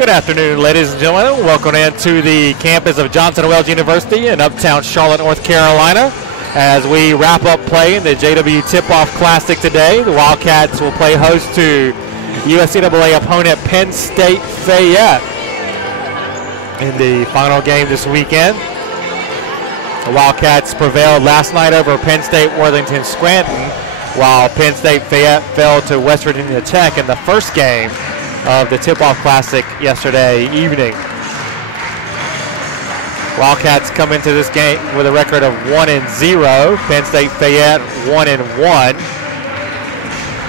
Good afternoon, ladies and gentlemen. Welcome into the campus of Johnson & Wales University in uptown Charlotte, North Carolina. As we wrap up play in the JW Tip-Off Classic today, the Wildcats will play host to USCAA opponent Penn State Fayette in the final game this weekend. The Wildcats prevailed last night over Penn State Worthington Scranton, while Penn State Fayette fell to West Virginia Tech in the first game of the Tip-Off Classic yesterday evening. Wildcats come into this game with a record of 1-0. Penn State Fayette 1-1.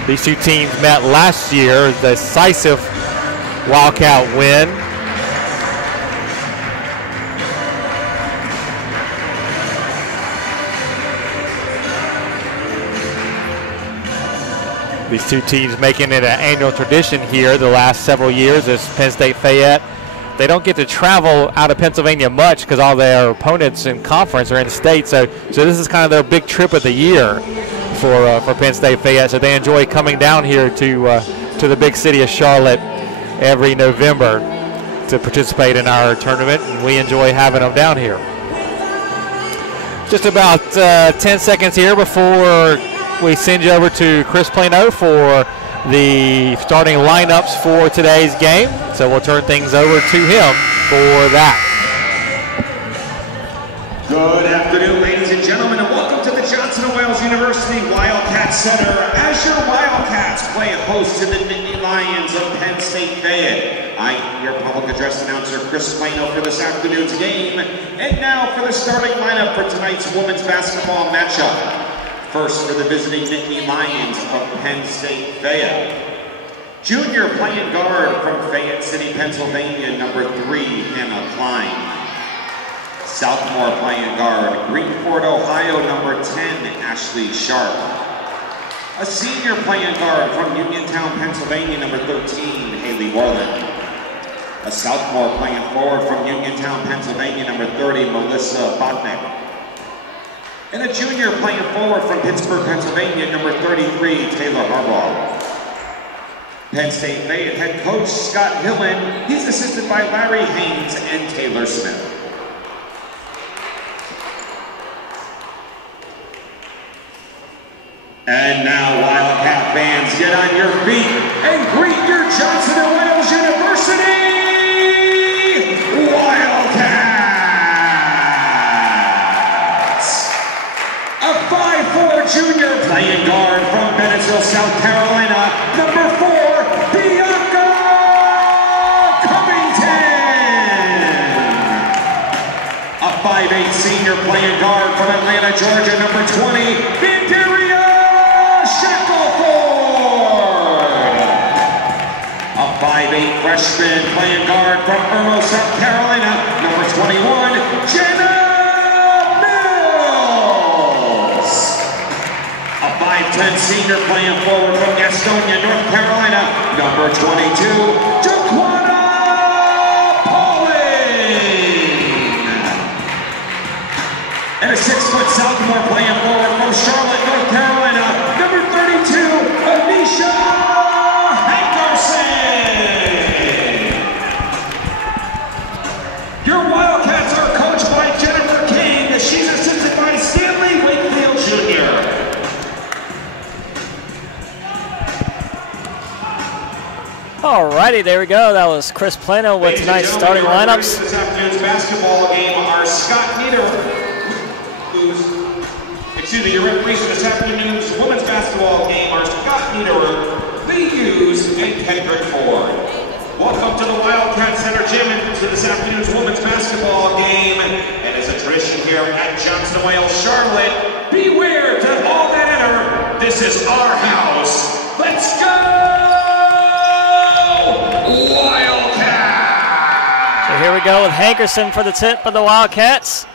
These two teams met last year, decisive Wildcat win. These two teams making it an annual tradition here the last several years as Penn State Fayette. They don't get to travel out of Pennsylvania much because all their opponents in conference are in state. So this is kind of their big trip of the year for Penn State Fayette. So they enjoy coming down here to the big city of Charlotte every November to participate in our tournament, and we enjoy having them down here. Just about 10 seconds here before we send you over to Chris Plano for the starting lineups for today's game. So we'll turn things over to him for that. Good afternoon, ladies and gentlemen, and welcome to the Johnson & Wales University Wildcat Center as your Wildcats play host to the Nittany Lions of Penn State Fayette. I'm your public address announcer, Chris Plano, for this afternoon's game. And now for the starting lineup for tonight's women's basketball matchup. First for the visiting Nittany Lions of Penn State Fayette. Junior playing guard from Fayette City, Pennsylvania, number 3, Hannah Klein. Sophomore playing guard, Greenport, Ohio, number 10, Ashley Sharp. A senior playing guard from Uniontown, Pennsylvania, number 13, Haley Warland. A sophomore playing forward from Uniontown, Pennsylvania, number 30, Melissa Botnick. And a junior playing forward from Pittsburgh, Pennsylvania, number 33, Taylor Harbaugh. Penn State Fayette head coach Scott Hillen. He's assisted by Larry Haynes and Taylor Smith. And now, Wildcat fans, get on your feet and greet your Johnson & Wales University Wildcats! A 5'4" junior playing guard from Bennettsville, South Carolina, number 4, Bianca Covington. A 5'8" senior playing guard from Atlanta, Georgia, number 20, Vindaria Shackleford. A 5'8" freshman playing guard from Irmo, South Carolina, number 21, Jenna. A 5'10" senior playing forward from Gastonia, North Carolina, number 22, Jaquana Pauling. And a 6-foot sophomore playing forward from Charlotte, North Carolina, number 32, Anisha Hankerson. Your Wildcats are coached by Jennifer King. She's assisted by Stanley Wakefield Jr. Alrighty, there we go. That was Chris Plano with tonight's starting lineups. This afternoon's basketball game are Scott Niederer, your referees for this afternoon's women's basketball game are Scott Niederer, Lee Hughes, and Kendrick Ford. Welcome to the Wildcat Center Gym and to this afternoon's women's basketball game. And as a tradition here at Johnson & Wales, Charlotte, beware to all that enter. This is our house. Let's go! Wildcats! So here we go with Hankerson for the tip of the Wildcats.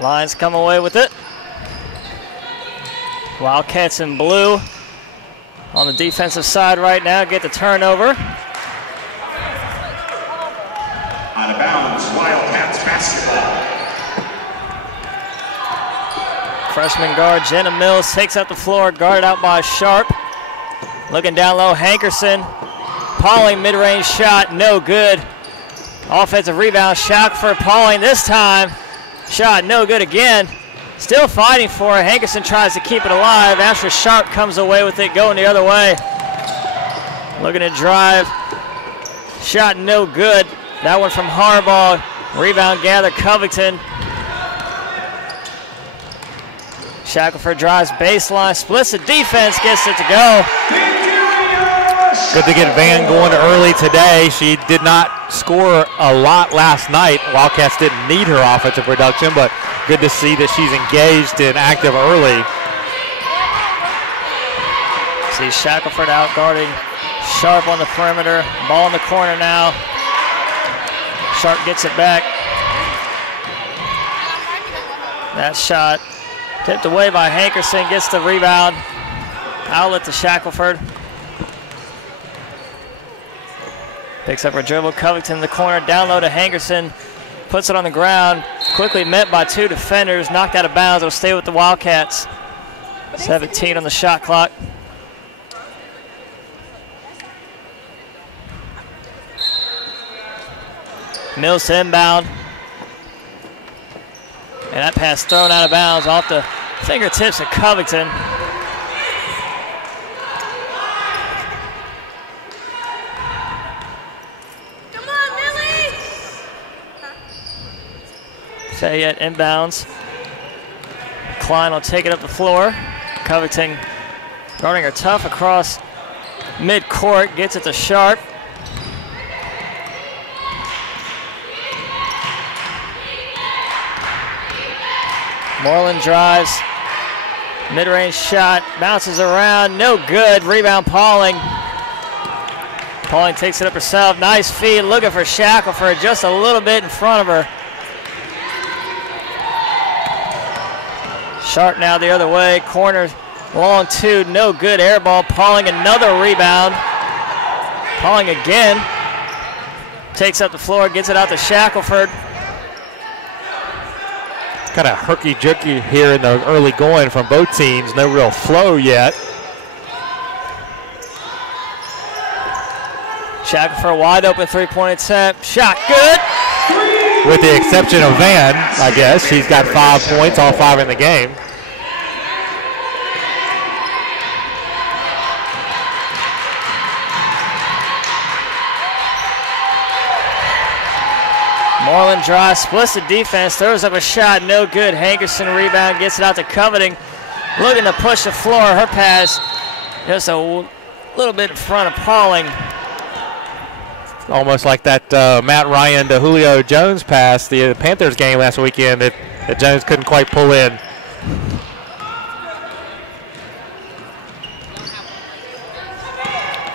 Lions come away with it. Wildcats in blue on the defensive side right now, get the turnover. Out of bounds, Wildcats basketball. Freshman guard Jenna Mills takes up the floor, guarded out by Sharp. Looking down low, Hankerson Pauling, mid-range shot, no good. Offensive rebound, Shackelford. Pauling this time. Shot no good again. Still fighting for it. Hankerson tries to keep it alive. Asher Sharp comes away with it, going the other way. Looking to drive. Shot no good. That one from Harbaugh. Rebound gather, Covington. Shackelford drives baseline, splits the defense, gets it to go. Good to get Van going early today. She did not score a lot last night. Wildcats didn't need her offensive production, but good to see that she's engaged and active early. See Shackelford out guarding Sharp on the perimeter. Ball in the corner now. Sharp gets it back. That shot tipped away by Hankerson, gets the rebound. Outlet to Shackelford. Picks up her dribble. Covington in the corner. Down low to Hankerson. Puts it on the ground. Quickly met by two defenders. Knocked out of bounds. It'll stay with the Wildcats. 17 on the shot clock. Mills to inbound. And that pass thrown out of bounds off the fingertips of Covington. Come on, Millie! Fayette inbounds. Klein will take it up the floor. Covington guarding her tough across mid-court. Gets it to Sharp. Moreland drives, mid-range shot, bounces around, no good. Rebound Pauling. Pauling takes it up herself. Nice feed, looking for Shackelford, just a little bit in front of her. Sharp now the other way, corner, long two, no good. Air ball. Pauling another rebound. Pauling again. Takes up the floor, gets it out to Shackelford. Kind of herky-jerky here in the early going from both teams. No real flow yet. Shackelford wide open three-point attempt. Shot good. With the exception of Van, I guess. She's got 5 points, all 5 in the game. Moreland drives, splits the defense, throws up a shot, no good. Hankerson rebound, gets it out to Covington. Looking to push the floor. Her pass just a little bit in front of Pauling. Almost like that Matt Ryan to Julio Jones pass, the Panthers game last weekend that Jones couldn't quite pull in.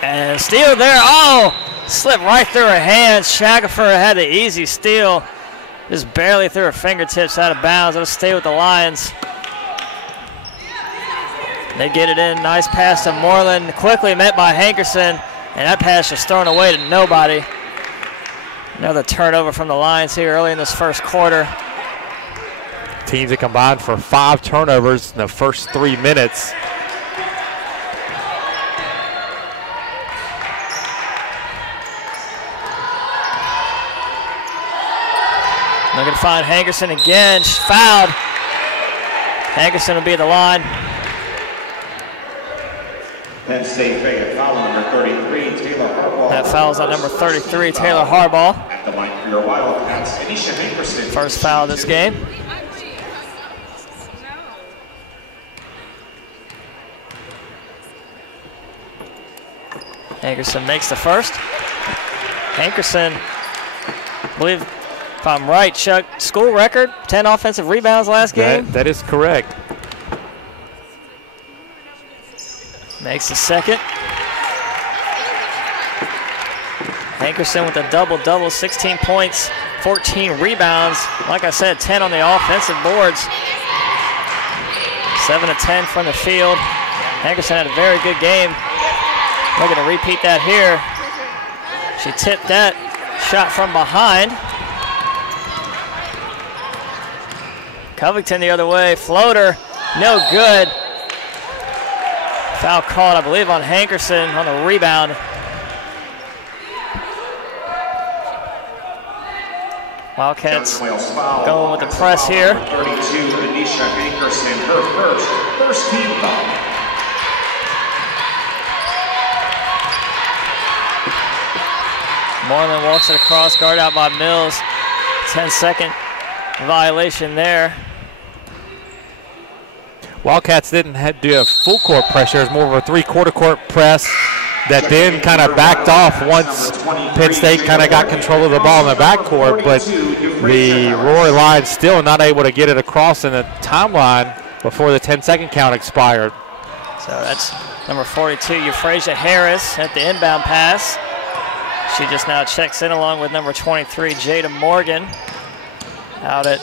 And steal there. Oh! Slipped right through her hands. Shackelford had the easy steal. Just barely through her fingertips out of bounds. It'll stay with the Lions. They get it in. Nice pass to Moreland. Quickly met by Hankerson. And that pass just thrown away to nobody. Another turnover from the Lions here early in this first quarter. Teams that combined for 5 turnovers in the first 3 minutes. Looking to find Hankerson again. Fouled. Hankerson will be at the line. Penn State Fayette foul on number 33, Taylor Harbaugh. That foul's on number 33, Taylor Harbaugh. At the line for your Wildcats, Anisha Hankerson. First foul of this game. Hankerson makes the first. Hankerson, I believe, if I'm right, Chuck, school record, 10 offensive rebounds last game. That is correct. Makes the second. Hankerson with a double-double, 16 points, 14 rebounds. Like I said, 10 on the offensive boards. 7 of 10 from the field. Hankerson had a very good game. Looking to repeat that here. She tipped that shot from behind. Covington the other way, floater, no good. Foul called, I believe, on Hankerson on the rebound. Wildcats going with the press here. 32, Anisha Hankerson, her first team foul. Moreland walks it across, guard out by Mills. 10-second violation there. Wildcats didn't do a full court pressure. It was more of a three-quarter court press that then kind of backed off once Penn State kind of got control of the ball in the backcourt, but the Rory Lions still not able to get it across in the timeline before the 10-second count expired. So that's number 42, Euphrasia Harris at the inbound pass. She just now checks in along with number 23, Jada Morgan. Out at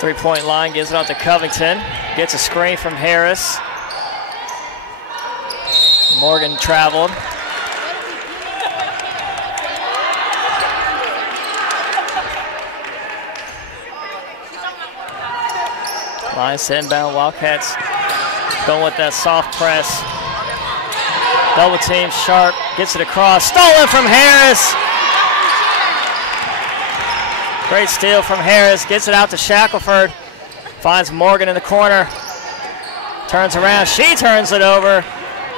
three-point line, gives it out to Covington. Gets a screen from Harris. Morgan traveled. Lions to inbound. Wildcats going with that soft press. Double team. Sharp gets it across. Stolen from Harris. Great steal from Harris. Gets it out to Shackelford. Finds Morgan in the corner. Turns around. She turns it over.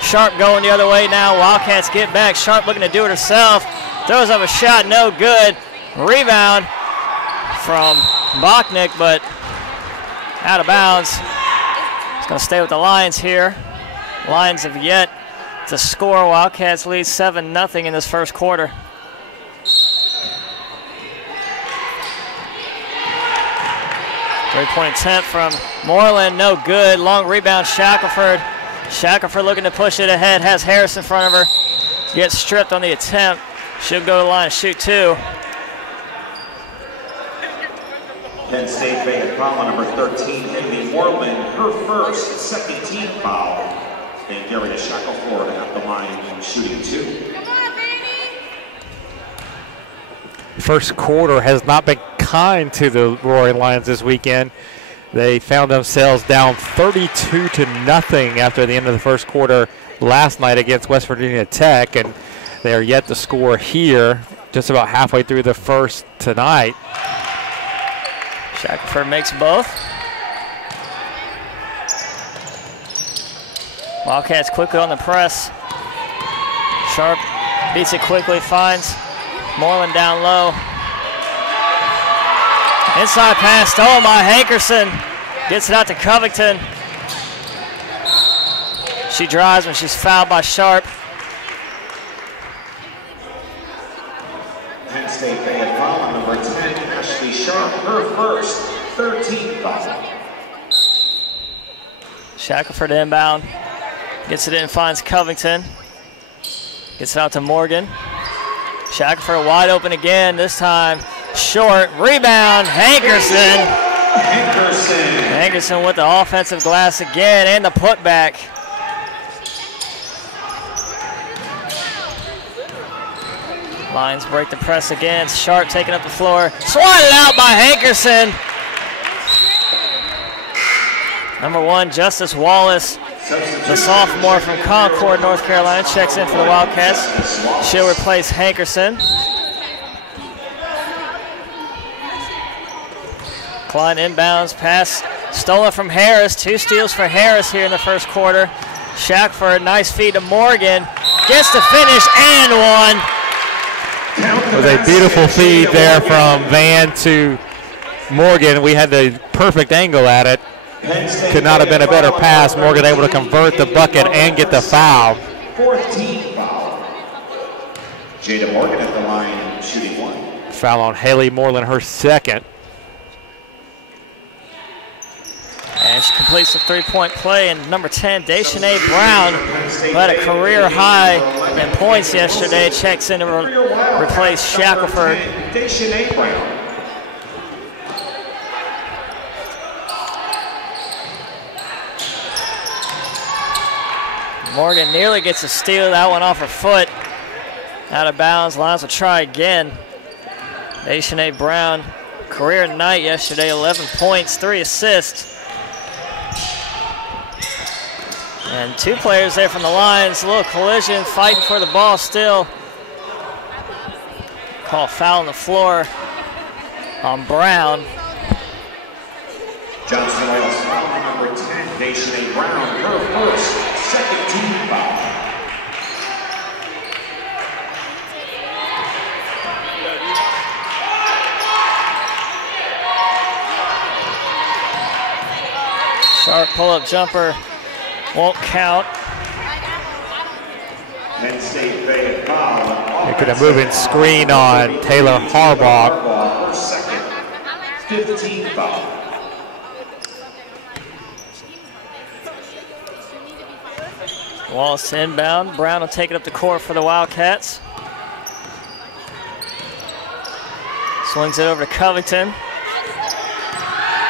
Sharp going the other way now. Wildcats get back. Sharp looking to do it herself. Throws up a shot. No good. Rebound from Bachnick, but out of bounds. It's going to stay with the Lions here. Lions have yet to score. Wildcats lead 7-0 in this first quarter. Three-point attempt from Moreland, no good. Long rebound, Shackelford. Shackelford looking to push it ahead, has Harris in front of her. Gets stripped on the attempt. She'll go to the line and shoot two. Penn State Fayette foul on number 13, Emily Moreland, her second team foul. And Gary Shackelford at the line shooting two. Come on, baby! First quarter has not been kind to the Roaring Lions this weekend. They found themselves down 32-0 after the end of the first quarter last night against West Virginia Tech, and they are yet to score here just about halfway through the first tonight. Shackelford makes both. Wildcats quickly on the press. Sharp beats it quickly, finds Moreland down low. Inside pass stolen by Hankerson. Gets it out to Covington. She drives when she's fouled by Sharp. Penn State Fayette foul on number 10, Ashley Sharp, her first 13th foul. Shackelford inbound. Gets it in, finds Covington. Gets it out to Morgan. Shackelford wide open again, this time short. Rebound, Hankerson. Hankerson with the offensive glass again and the putback. Lions break the press again. Sharp taking up the floor. Swatted out by Hankerson. Number 1, Justice Wallace, the sophomore from Concord, North Carolina, checks in for the Wildcats. She'll replace Hankerson. Klein inbounds, pass stolen from Harris. 2 steals for Harris here in the first quarter. Shackford, nice feed to Morgan. Gets the finish and one. It was a beautiful feed there from Van to Morgan. We had the perfect angle at it. Could not have been a better pass. Morgan able to convert the bucket and get the foul. 14th foul. Jada Morgan at the line shooting 1. Foul on Haley Moreland, her second. And she completes the three-point play, and number 10, Deshanae Brown, who had a career high in points yesterday, checks in to replace Shackelford. Deshanae Brown. Morgan nearly gets a steal, that one off her foot. Out of bounds, Lions will try again. Deshanae Brown, career night yesterday, 11 points, 3 assists. And 2 players there from the Lions. A little collision, fighting for the ball still. Call foul on the floor. on Brown. Johnson Wales foul on number 10, Daisha Brown, her first, second team foul. Sharp pull-up jumper won't count. Penn State Fayette foul. They could have moving screen on Taylor Harbaugh. Her second, 15 foul. Wallace inbound. Brown will take it up the court for the Wildcats. Swings it over to Covington.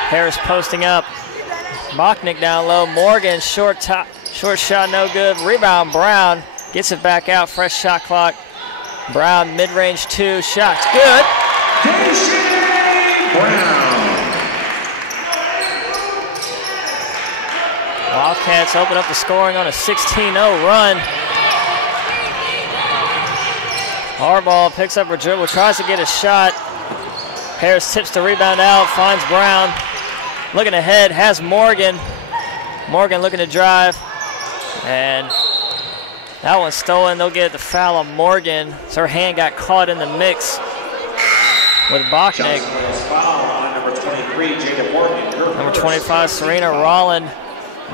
Harris posting up. Mocknick down low. Morgan, short shot, no good. Rebound, Brown. Gets it back out, fresh shot clock. Brown, mid-range 2, shots good. Brown. Wildcats open up the scoring on a 16-0 run. Harbaugh picks up her dribble, tries to get a shot. Harris tips the rebound out, finds Brown. Looking ahead, has Morgan. Morgan looking to drive. And that one's stolen. They'll get the foul on Morgan. So her hand got caught in the mix with Bachnick. Number 23, Jada Morgan. Number 25, Serena Rolland.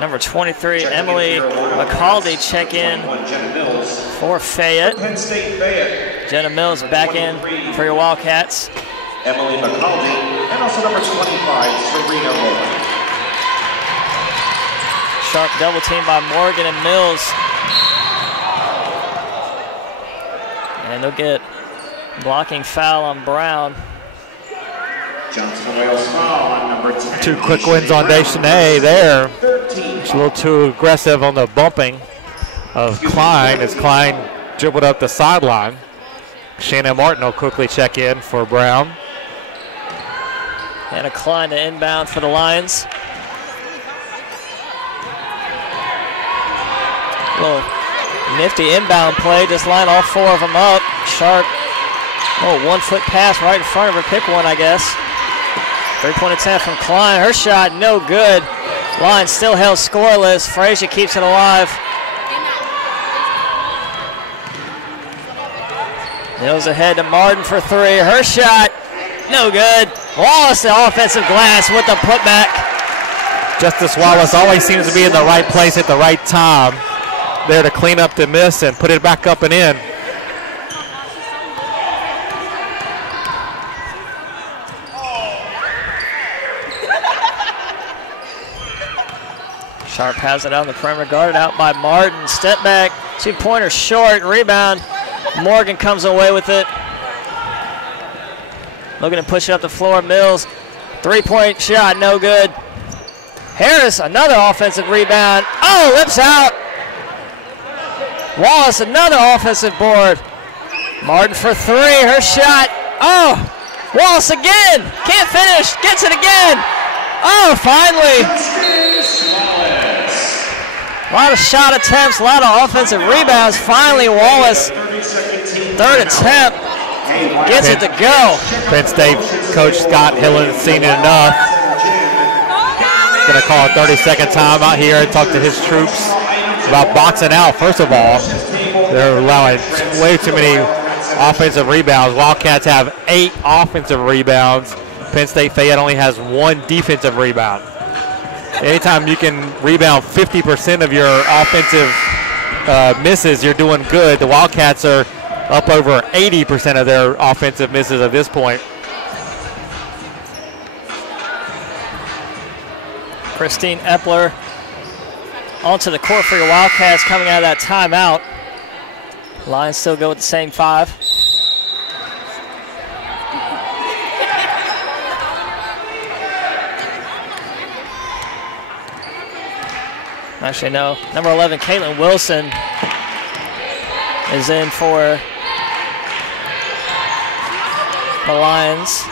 Number 23, Emily McCaldy check in for Fayette. Penn State Fayette. Jenna Mills back in for your Wildcats. Emily McCaldy, and also number 25, Serena Rolland. Sharp double team by Morgan and Mills. And they'll get blocking foul on Brown. Johnson Wales foul on number 10. 2 quick wins on Deschanel there. It's a little too aggressive on the bumping of Klein as Klein dribbled up the sideline. Shannon Martin will quickly check in for Brown. And a Klein to inbound for the Lions. Little nifty inbound play, just line all 4 of them up. Sharp, 1-foot pass right in front of her, pick one I guess. 3-point attempt from Klein, her shot no good. Lions still held scoreless, Frazier keeps it alive. Mills ahead to Martin for 3, her shot no good. Wallace, the offensive glass with the putback. Justice Wallace always seems to be in the right place at the right time, there to clean up the miss and put it back up and in. Sharp has it on the perimeter, guarded out by Martin. Step back, 2-pointer short, rebound. Morgan comes away with it. Looking to push it up the floor, Mills. 3-point shot, no good. Harris, another offensive rebound. Oh, lips out. Wallace, another offensive board. Martin for 3, her shot. Oh, Wallace again. Can't finish, gets it again. Oh, finally. A lot of shot attempts, a lot of offensive rebounds. Finally, Wallace, 3rd attempt, gets it to go. Penn State coach Scott Hillen has seen it enough. Going to call a 30-second time out here and talk to his troops about boxing out. First of all, they're allowing way too many offensive rebounds. Wildcats have 8 offensive rebounds. Penn State Fayette only has 1 defensive rebound. Anytime you can rebound 50% of your offensive misses, you're doing good. The Wildcats are up over 80% of their offensive misses at this point. Christine Epler onto the court for your Wildcats coming out of that timeout. Lions still go with the same 5. Actually, no. Number 11, Caitlin Wilson is in for the Lions.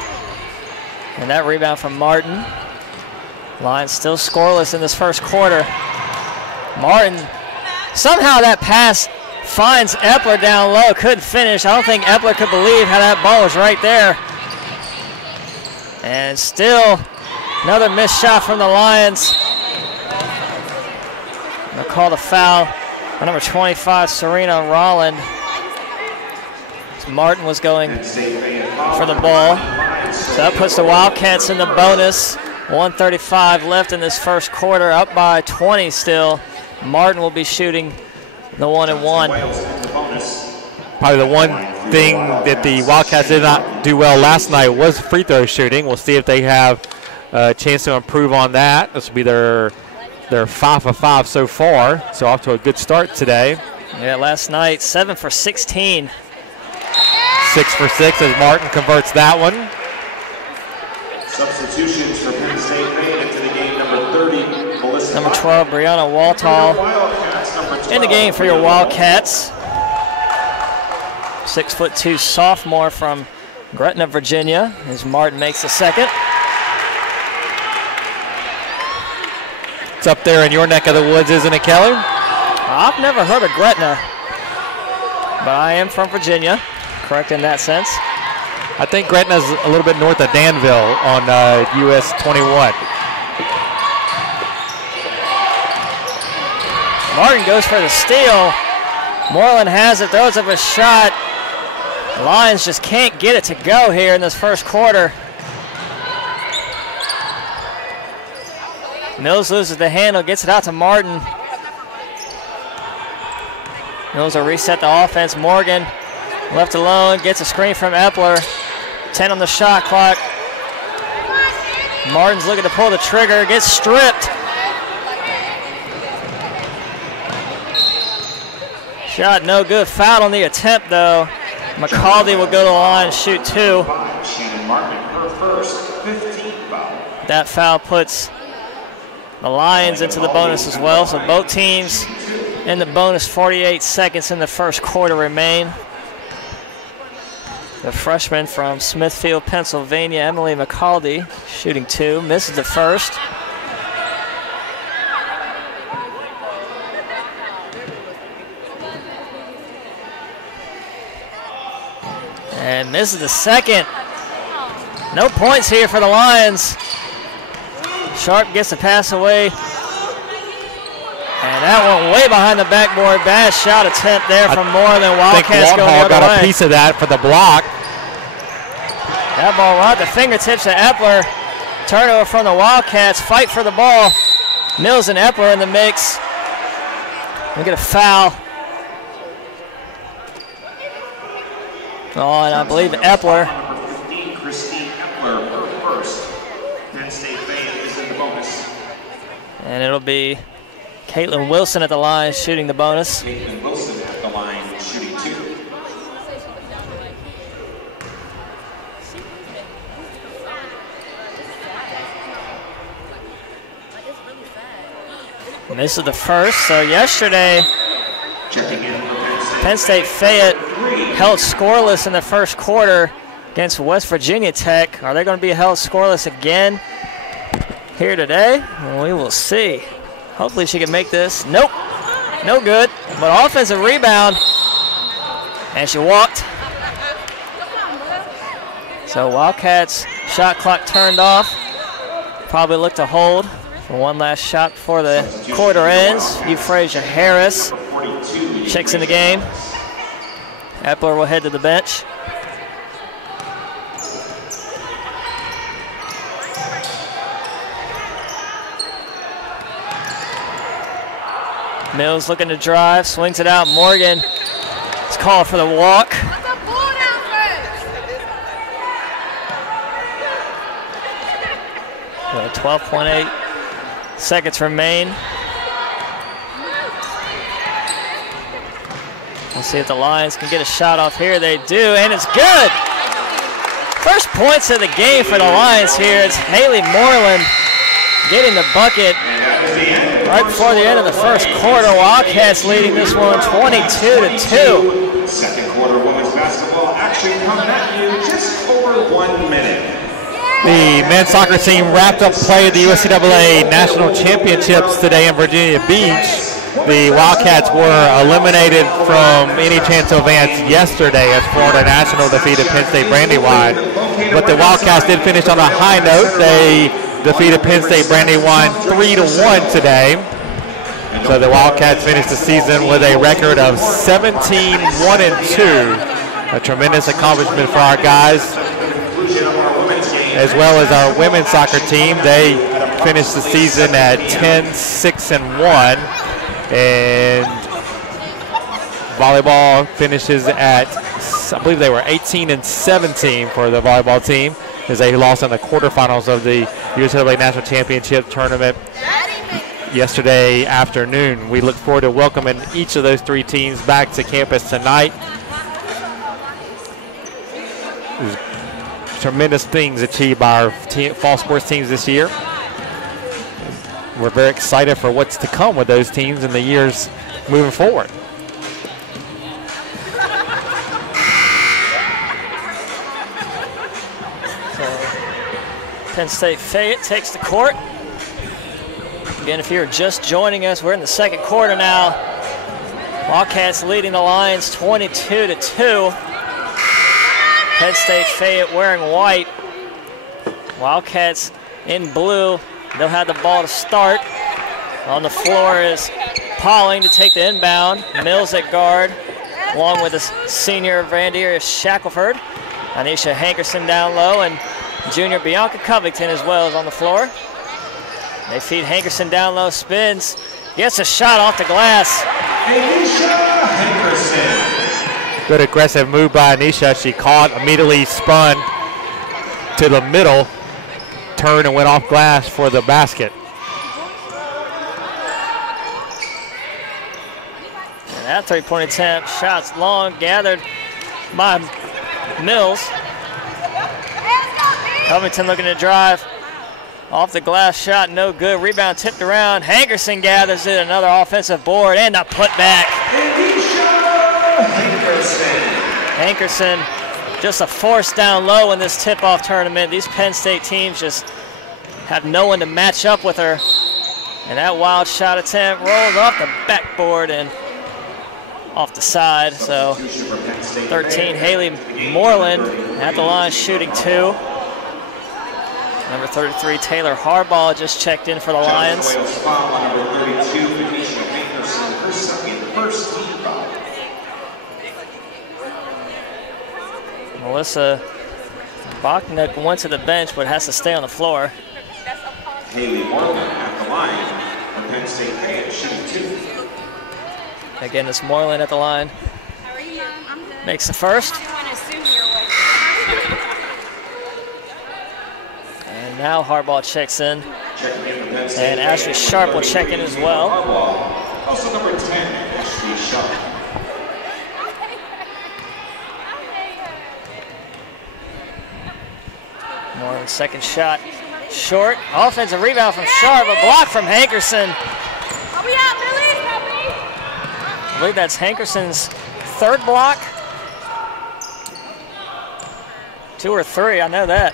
And that rebound from Martin. Lions still scoreless in this first quarter. Martin, somehow that pass finds Epler down low, couldn't finish. I don't think Epler could believe how that ball was right there. And still another missed shot from the Lions. They'll call the foul on number 25, Serena Rolland. Martin was going for the ball. So that puts the Wildcats in the bonus. 1:35 left in this first quarter, up by 20 still. Martin will be shooting the 1-and-1. Probably the one thing that the Wildcats did not do well last night was free throw shooting. We'll see if they have a chance to improve on that. This will be their 5 for 5 so far, so off to a good start today. Yeah, last night 7 for 16. 6 for 6 as Martin converts that one. Substitutions for Penn State made into the game. Number 30, Melissa. Number 12, Brianna Waltall in the game for your Wildcats. 6'2" sophomore from Gretna, Virginia, as Martin makes the second. It's up there in your neck of the woods, isn't it, Kelly? I've never heard of Gretna, but I am from Virginia, correct in that sense. I think Gretna's a little bit north of Danville on US 21. Martin goes for the steal. Moreland has it, throws up a shot. The Lions just can't get it to go here in this first quarter. Mills loses the handle, gets it out to Martin. Mills will reset the offense. Morgan left alone, gets a screen from Epler. 10 on the shot clock. Martin's looking to pull the trigger, gets stripped. Shot no good, foul on the attempt though. McCaldy will go to the line and shoot 2. Shannon Martin, her first 15 foul. That foul puts the Lions into the bonus as well, so both teams in the bonus. 48 seconds in the first quarter remain. The freshman from Smithfield, Pennsylvania, Emily McCaldy, shooting 2, misses the first. And misses the second. No points here for the Lions. Sharp gets the pass away. And that one way behind the backboard. Bad shot attempt there from Moreland. Wildcats go the other got way. a piece of that for the block. That ball right at the fingertips of Epler. Turnover from the Wildcats. Fight for the ball. Mills and Epler in the mix. We get a foul. Oh, and I believe Epler. Number 15, Christine Epler, her first. Penn State Fayette is in the bonus. And it'll be Caitlin Wilson at the line shooting the bonus. Caitlin Wilson at the line shooting 2. Misses the first. So yesterday, Checking in for Penn State Fayette held scoreless in the first quarter against West Virginia Tech. Are they going to be held scoreless again here today? Well, we will see. Hopefully she can make this. Nope, no good. But offensive rebound, and she walked. So Wildcats shot clock turned off. Probably look to hold for one last shot before the quarter ends. Euphrasia Harris checks in the game. Epler will head to the bench. Mills looking to drive, swings it out. Morgan is called for the walk. 12.8 seconds remain. We'll see if the Lions can get a shot off here. They do, and it's good. First points of the game for the Lions here. It's Haley Moreland getting the bucket right before the end of the first quarter. Wildcats leading this one 22-2. Second quarter women's basketball action coming at you just over 1 minute. The men's soccer team wrapped up play at the USCAA National Championships today in Virginia Beach. The Wildcats were eliminated from any chance to advance yesterday as Florida National defeated Penn State Brandywine. but the Wildcats did finish on a high note. They defeated Penn State Brandywine 3-1 today. So the Wildcats finished the season with a record of 17-1-2. A tremendous accomplishment for our guys, as well as our women's soccer team. They finished the season at 10-6-1, and volleyball finishes at, I believe they were 18-17 for the volleyball team, as they lost in the quarterfinals of the USAA National Championship tournament yesterday afternoon. We look forward to welcoming each of those three teams back to campus tonight. There's tremendous things achieved by our fall sports teams this year. We're very excited for what's to come with those teams in the years moving forward. Penn State Fayette takes the court. Again, if you're just joining us, we're in the second quarter now. Wildcats leading the Lions 22-2. Penn State Fayette wearing white. Wildcats in blue. They'll have the ball to start. On the floor is Pauling to take the inbound. Mills at guard, along with the senior Vandier Shackelford. Anisha Hankerson down low, and junior Bianca Covington as well is on the floor. They feed Hankerson down low, spins, gets a shot off the glass. Anisha Hankerson. Good aggressive move by Anisha. She caught, immediately spun to the middle, turned and went off glass for the basket. And that three-point attempt, shots long, gathered by Mills. Covington looking to drive. Off the glass shot, no good. Rebound tipped around. Hankerson gathers it, another offensive board, and a putback. Hankerson, just a force down low in this tip-off tournament. These Penn State teams just have no one to match up with her. And that wild shot attempt rolls off the backboard and off the side. So 13, Haley Moreland at the line shooting 2. Number 33, Taylor Harbaugh just checked in for the Lions. Melissa Bachnick went to the bench but has to stay on the floor. Haley Moreland at the line for Penn State Fayette shooting 2. Again, it's Moreland at the line. Makes the first. And now Harbaugh checks in. And Ashley Sharp will check in as well. Also number 10, Ashley Sharp. Moreland's second shot. Short. Offensive rebound from Sharp. A block from Hankerson. I believe that's Hankerson's third block. 2 or 3, I know that.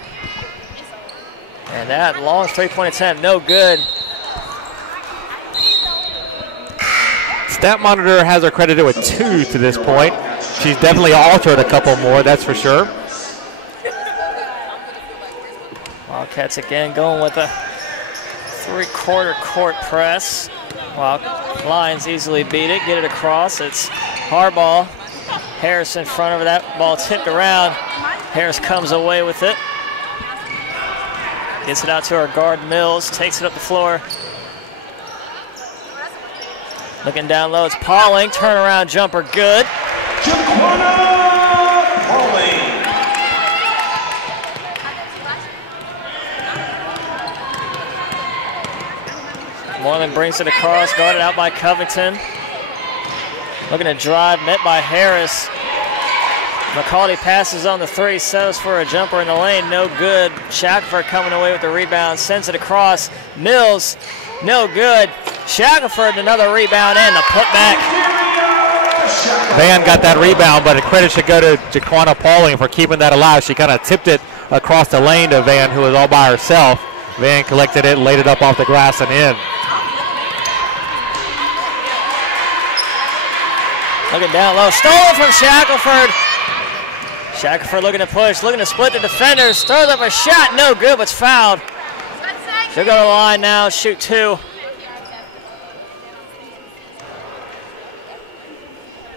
And that long three-point attempt, no good. Stat Monitor has her credited with 2 to this point. She's definitely altered a couple more, that's for sure. Wildcats again going with a three-quarter court press. While Lions easily beat it, get it across. It's Harbaugh. Harris in front of that ball tipped around. Harris comes away with it. Gets it out to our guard Mills, takes it up the floor. Looking down low, it's Pauling. Turnaround jumper, good. Moreland brings it across, guarded out by Covington. Looking to drive, met by Harris. McCaldy passes on the 3, settles for a jumper in the lane, no good. Shackelford coming away with the rebound, sends it across. Mills, no good. Shackelford, another rebound and the putback. Van got that rebound, but the credit should go to Jaquana Pauling for keeping that alive. She kind of tipped it across the lane to Van, who was all by herself. Van collected it, laid it up off the glass and in. Looking down low, stolen from Shackelford. Shackelford looking to push, looking to split the defenders. Throws up a shot, no good, but's fouled. She'll go to the line now, shoot 2.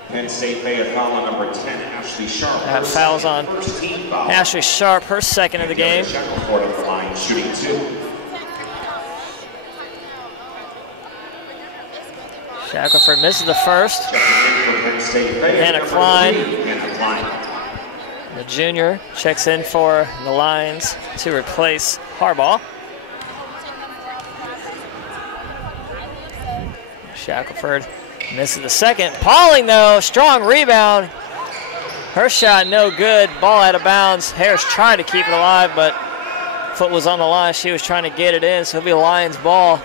Penn State Fayette foul on number 10, Ashley Sharp. That foul's on Ashley Sharp, her second of the game. Shackelford at the line, shooting 2. Shackelford misses the first. Hannah Klein, the junior, checks in for the Lions to replace Harbaugh. Shackelford misses the second. Pauling, though, strong rebound. Her shot no good. Ball out of bounds. Harris tried to keep it alive, but foot was on the line. She was trying to get it in, so it'll be Lions ball.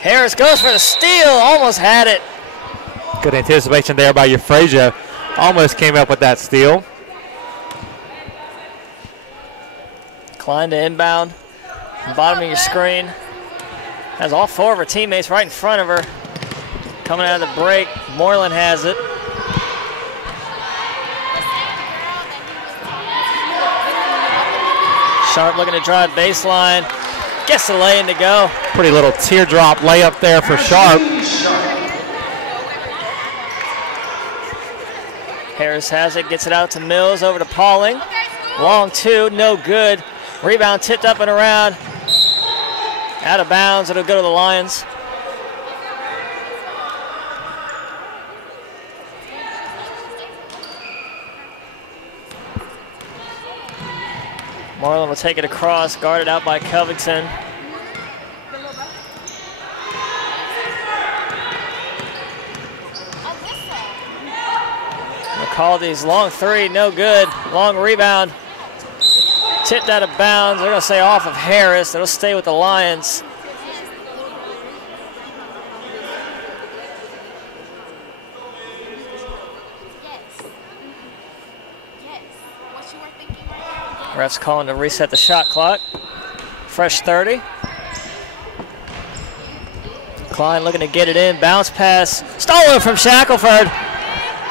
Harris goes for the steal, almost had it. Good anticipation there by Euphrasia. Almost came up with that steal. Klein to inbound. Bottom of your screen. Has all 4 of her teammates right in front of her. Coming out of the break, Moreland has it. Sharp looking to drive baseline. Gets the lay-in to go. Pretty little teardrop layup there for Sharp. Harris has it, gets it out to Mills, over to Pauling. Long 2, no good. Rebound tipped up and around. Out of bounds, it'll go to the Lions. Moreland will take it across, guarded out by Covington. McCaldy's long 3, no good. Long rebound. Tipped out of bounds. They're going to say off of Harris. It'll stay with the Lions. Ref's calling to reset the shot clock. Fresh 30. Klein looking to get it in. Bounce pass. Stolen from Shackelford.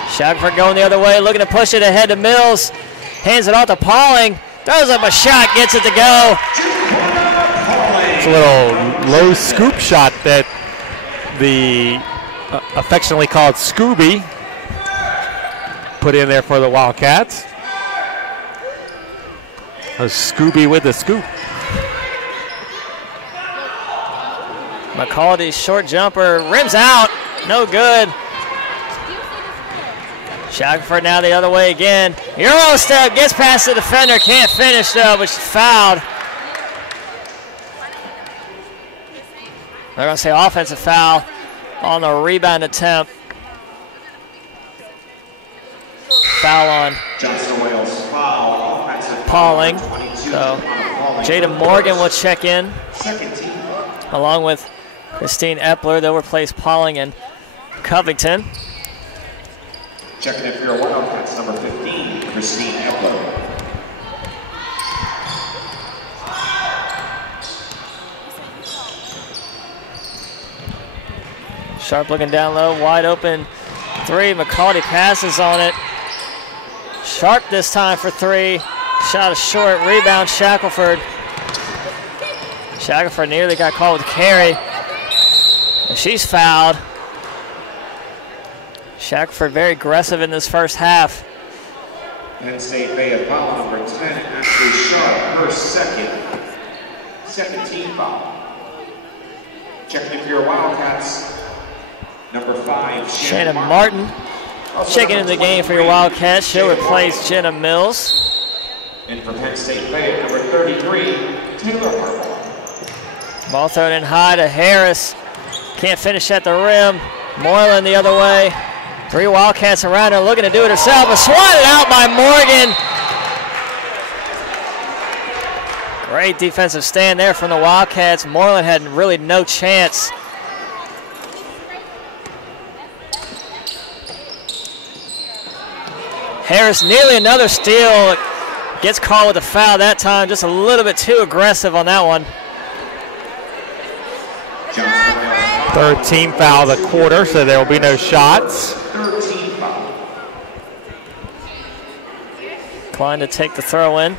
Shackelford going the other way, looking to push it ahead to Mills. Hands it off to Pauling. Throws up a shot, gets it to go. It's a little low scoop shot that the affectionately called Scooby put in there for the Wildcats. A Scooby with the scoop. McCaldy's short jumper rims out, no good. Shackelford now the other way again. Euro step, gets past the defender, can't finish though, but she's fouled. They're going to say offensive foul on the rebound attempt. Foul on Pauling. So Jada Morgan will check in along with Christine Epler. They'll replace Pauling and Covington. Checking in for your Wildcats, number 15, Christine Epler. Sharp looking down low, wide open 3. McCaldy passes on it. Sharp this time for 3. Shot is short, rebound Shackelford. Shackelford nearly got called with carry. And she's fouled. Shackelford very aggressive in this first half. Penn State Fayette foul number 10, Ashley Sharp, her second team foul. Checking in for your Wildcats, number 5, Shannon Martin. Checking in the game for your Wildcats. She'll replace Jenna Mills. And for Penn State Fayette, number 33, Taylor Harbaugh. Ball thrown in high to Harris. Can't finish at the rim. Moreland the other way. 3 Wildcats around her looking to do it herself, but swatted out by Morgan. Great defensive stand there from the Wildcats. Moreland had really no chance. Harris nearly another steal. Gets called with a foul that time, just a little bit too aggressive on that one. Johnson Third team foul of the quarter, so there will be no shots. Third team foul. Klein to take the throw in.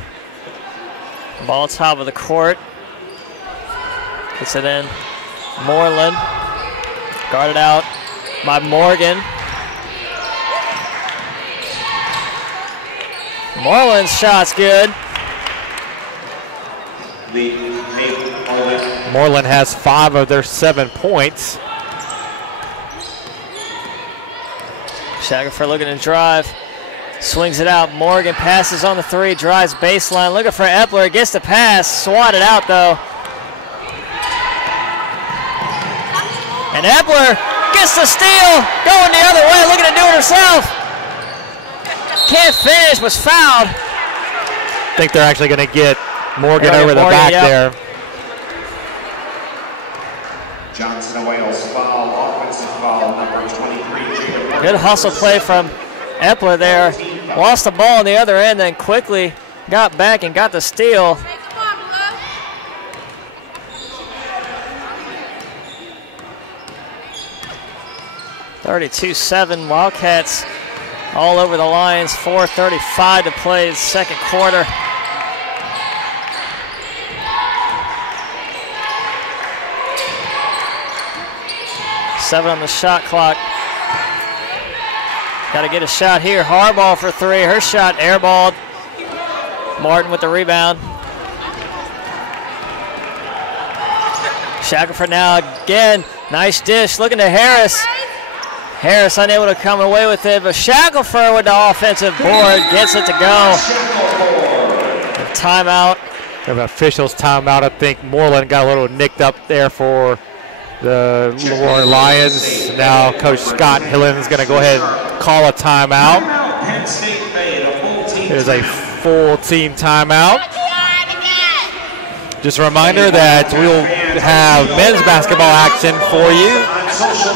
Ball top of the court. Gets it in. Moreland. Guarded out by Morgan. Moreland's shot's good. Moreland has 5 of their 7 points. Shackelford looking to drive. Swings it out. Morgan passes on the 3. Drives baseline. Looking for Epler. Gets the pass. Swatted out though. And Epler gets the steal. Going the other way. Looking to do it herself. Can't finish. Was fouled. I think they're actually going to get Morgan over the back there. Johnson and Wales foul, offensive foul, number 23. Good hustle play from Epler there. Lost the ball on the other end, then quickly got back and got the steal. 32-7 Wildcats all over the Lions. 4:35 to play in the second quarter. Seven on the shot clock. Got to get a shot here. Harbaugh for 3. Her shot airballed. Martin with the rebound. Shackelford now again. Nice dish. Looking to Harris. Harris unable to come away with it, but Shackelford with the offensive board gets it to go. The timeout. We have an official's timeout. I think Moreland got a little nicked up there for the Lemoore Lions. Now Coach Scott Hillen is going to go ahead and call a timeout. It is a full team timeout. Just a reminder that we'll have men's basketball action for you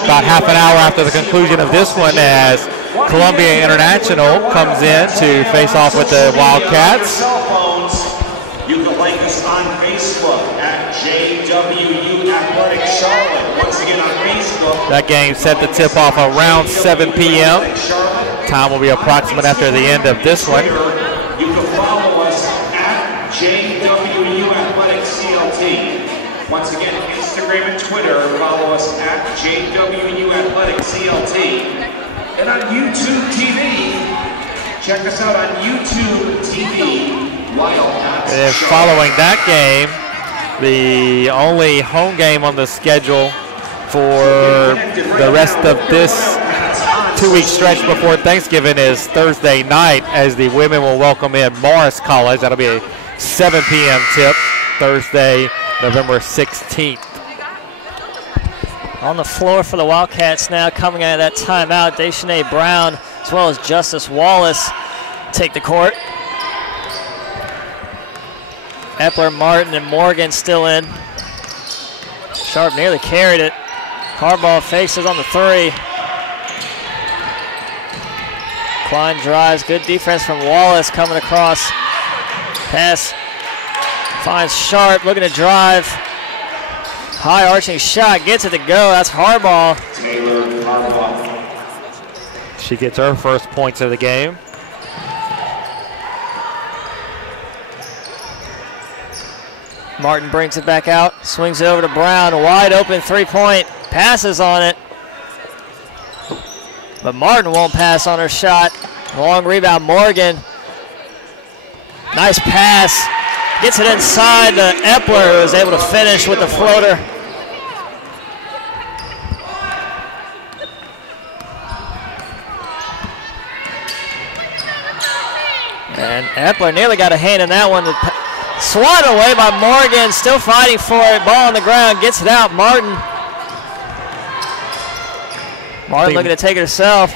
about half an hour after the conclusion of this one as Columbia International comes in to face off with the Wildcats. You can like us on Facebook at JWU Athletic Charlotte. Once again on Facebook. That game set to tip off around 7 p.m. Time will be approximate after the end of this one. You can follow us at JWU Athletic CLT. Once again, Instagram and Twitter, follow us at JWU Athletic CLT. And on YouTube TV, check us out on YouTube TV. And following that game, the only home game on the schedule for the rest of this 2-week stretch before Thanksgiving is Thursday night as the women will welcome in Morris College. That'll be a 7 p.m. tip, Thursday, November 16th. On the floor for the Wildcats now, coming out of that timeout, Deshaunay Brown as well as Justice Wallace take the court. Epler, Martin, and Morgan still in. Sharp nearly carried it. Harbaugh faces on the 3. Klein drives, good defense from Wallace coming across. Pass finds Sharp, looking to drive. High arching shot, gets it to go. That's Harbaugh. She gets her first points of the game. Martin brings it back out, swings it over to Brown, wide open 3-point, passes on it. But Martin won't pass on her shot. Long rebound, Morgan. Nice pass, gets it inside to Epler, who was able to finish with the floater. And Epler nearly got a hand in that one. Swatted away by Morgan, still fighting for it. Ball on the ground, gets it out. Martin looking to take it herself.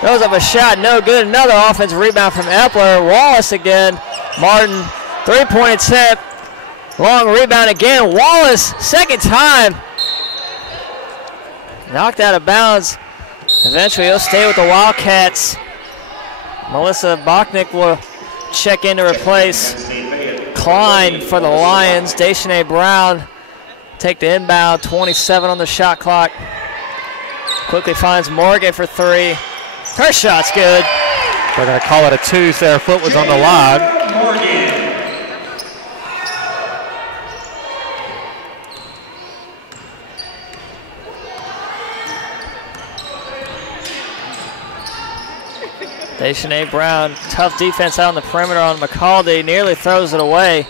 Throws up a shot, no good. Another offensive rebound from Epler. Wallace again. Martin, 3-point attempt. Long rebound again. Wallace, second time. Knocked out of bounds. Eventually he'll stay with the Wildcats. Melissa Bachnick will check in to replace Klein for the Lions. Deshaunay Brown take the inbound, 27 on the shot clock. Quickly finds Morgan for three. Her shot's good. They're going to call it a two, so their foot was on the line. Morgan. Deschanay Brown, tough defense out on the perimeter on McCaldy, nearly throws it away.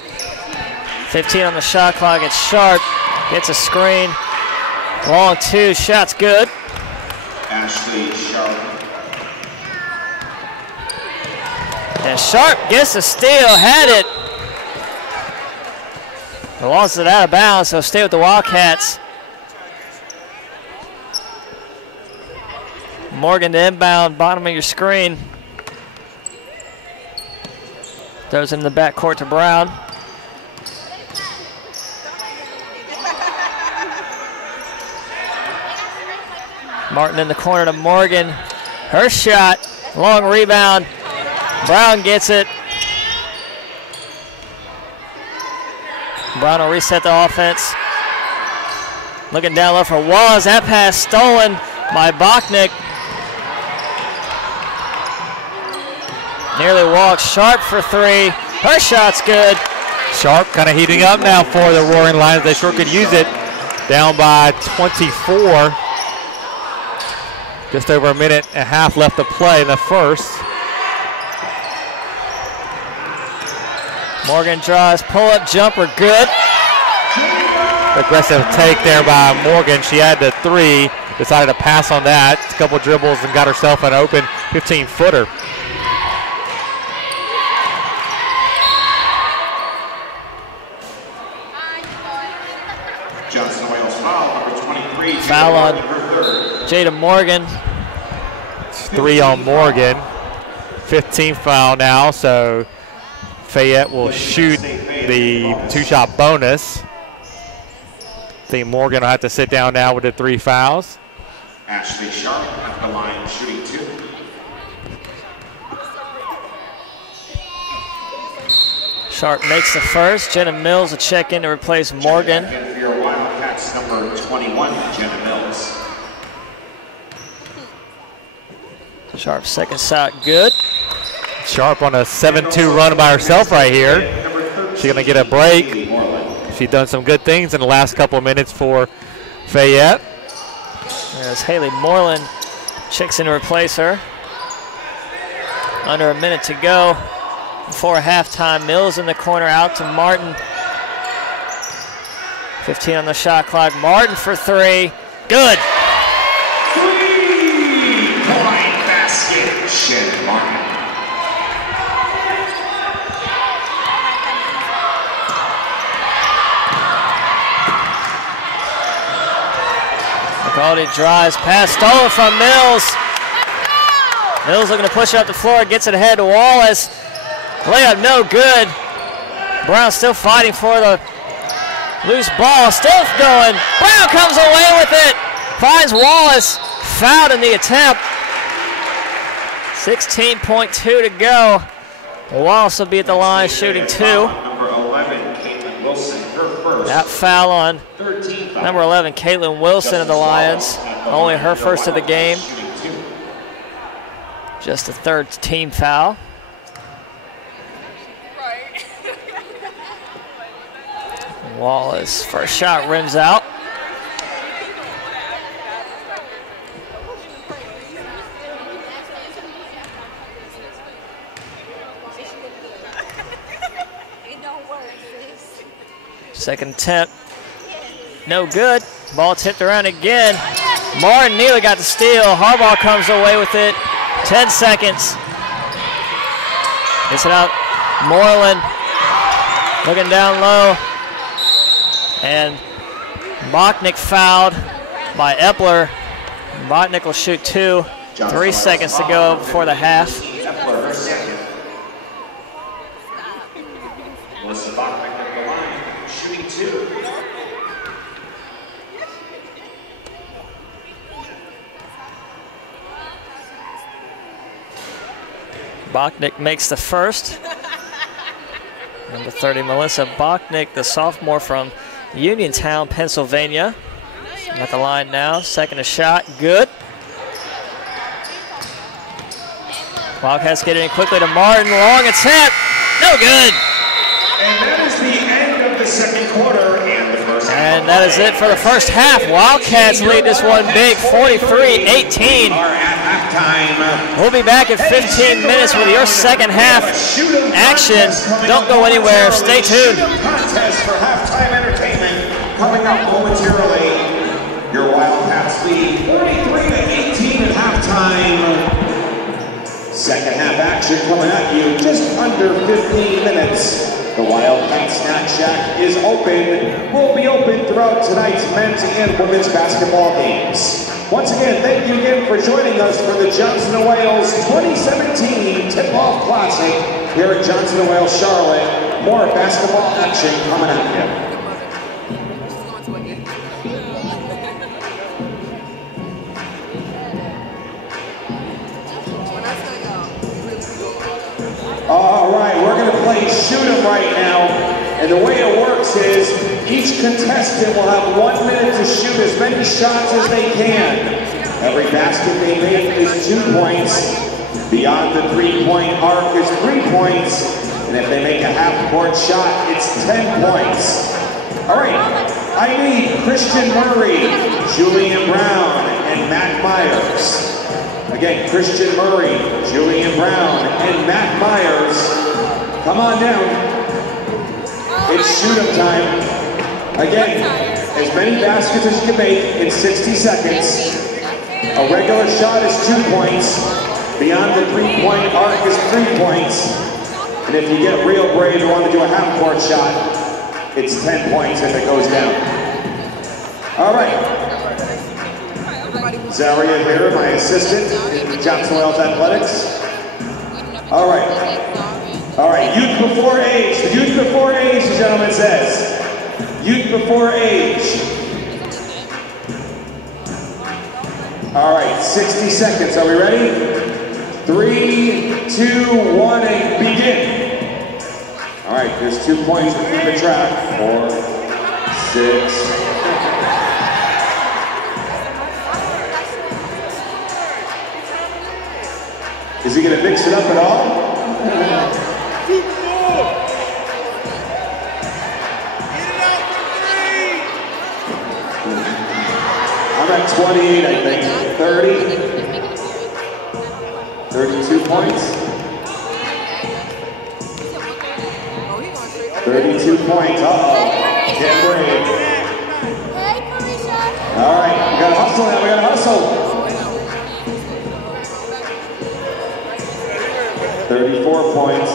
15 on the shot clock, it's Sharp, gets a screen. Long two, shot's good. Ashley Sharp. And Sharp gets a steal, had it. But lost it out of bounds, so stay with the Wildcats. Morgan to inbound, bottom of your screen. Throws in the backcourt to Brown. Martin in the corner to Morgan. Her shot, long rebound. Brown gets it. Brown will reset the offense. Looking down low for Wallace. That pass stolen by Bachnick. Nearly walks. Sharp for three. Her shot's good. Sharp kind of heating up now for the Roaring Lions. They sure could use it. Down by 24. Just over a minute and a half left to play in the first. Morgan draws, pull-up jumper, good. Aggressive take there by Morgan. She had the three, decided to pass on that. A couple dribbles and got herself an open 15-footer. Johnson Wales foul, number 23. Foul on Jada Morgan. Three on Morgan. 15th foul now, so Fayette will shoot the two-shot bonus. I think Morgan will have to sit down now with the three fouls. Ashley Sharp at the line, shooting two. Sharp makes the first. Jenna Mills will check in to replace Morgan. For your Wildcats, number 21, Jenna Mills. Sharp's second shot, good. Sharp on a 7-2 run by herself right here. She's going to get a break. She's done some good things in the last couple of minutes for Fayette. As Haley Moreland checks in to replace her. Under a minute to go before halftime. Mills in the corner, out to Martin. 15 on the shot clock. Martin for three. Good. Three-point basket, Shannon Martin. McCaldy drives, pass stolen from Mills. Mills looking to push it up the floor, gets it ahead to Wallace. Layup no good. Brown still fighting for the loose ball, still going. Brown comes away with it, finds Wallace, fouled in the attempt. 16.2 to go. Wallace will be at the line shooting two. Number 11, Caitlin Wilson, her first. That foul on 13 foul. number 11, Caitlin Wilson of the Lions. Only her first of the game. Just a third team foul. Wallace, first shot rims out. Second attempt, no good. Ball tipped around again. Martin nearly got the steal. Harbaugh comes away with it. 10 seconds. Gets it out. Moreland looking down low. And Bachnick fouled by Epler. Bachnick will shoot two. 3 seconds to go before the half. Epler, her second. Melissa Bachnick at the line, shooting two. Bachnick makes the first. Number 30, Melissa Bachnick, the sophomore from Uniontown, Pennsylvania. At the line now, second a shot, good. Wildcats get it in quickly to Martin, long attempt, no good. And that is the end of the second quarter and the first half. And that is it for the first half. Wildcats lead this one big, 43-18. We'll be back in 15 minutes with your second half action. Don't go anywhere, stay tuned. Contest for halftime entertainment coming up momentarily. Your Wildcats lead 43-18 at halftime. Second half action coming at you just under 15 minutes. The Wildcat Snack Shack is open. Will be open throughout tonight's men's and women's basketball games. Once again, thank you again for joining us for the Johnson & Wales 2017 Tip-Off Classic here at Johnson & Wales, Charlotte. More basketball action coming at you. All right, we're going to play Shoot 'em right now. And the way it works is each contestant will have 1 minute to shoot as many shots as they can. Every basket they make is 2 points. Beyond the 3-point arc is 3 points. And if they make a half-court shot, it's 10 points. All right, I need Christian Murray, Julian Brown, and Matt Myers. Again, Christian Murray, Julian Brown, and Matt Myers. Come on down. It's shoot 'em time. Again, as many baskets as you can make in 60 seconds. A regular shot is 2 points. Beyond the 3-point arc is 3 points. And if you get real brave and want to do a half-court shot, it's 10 points if it goes down. All right. Zaria here, my assistant in Johnson & Wales Athletics. All right. All right, youth before age. The youth before age, the gentleman says. Youth before age. All right, 60 seconds. Are we ready? 3, 2, 1, and begin. All right, there's 2 points to keep it track. 4, 6. Is he going to mix it up at all? I'm at 28, I think. 30. 32 points. 32 points. Uh-oh. Get brave. All right, we got to hustle now. We got to hustle. 34 points.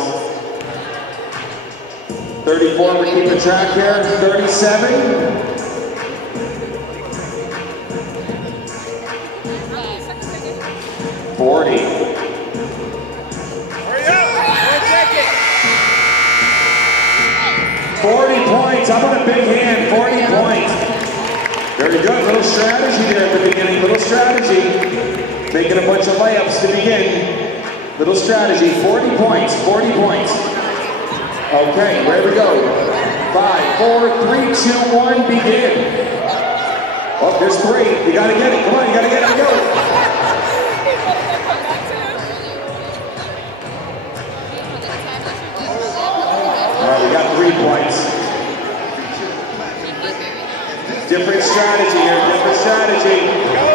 34, we're keeping track here. 37. 40. 40 points. How about a big hand? 40 points. Very good. Little strategy there at the beginning. Little strategy. Making a bunch of layups to begin. Little strategy, 40 points, 40 points. Okay, here we go. 5, 4, 3, 2, 1, begin. Oh, there's 3. You gotta get it. Come on, you gotta get it. Go. All right, we got 3 points. Different strategy here, different strategy.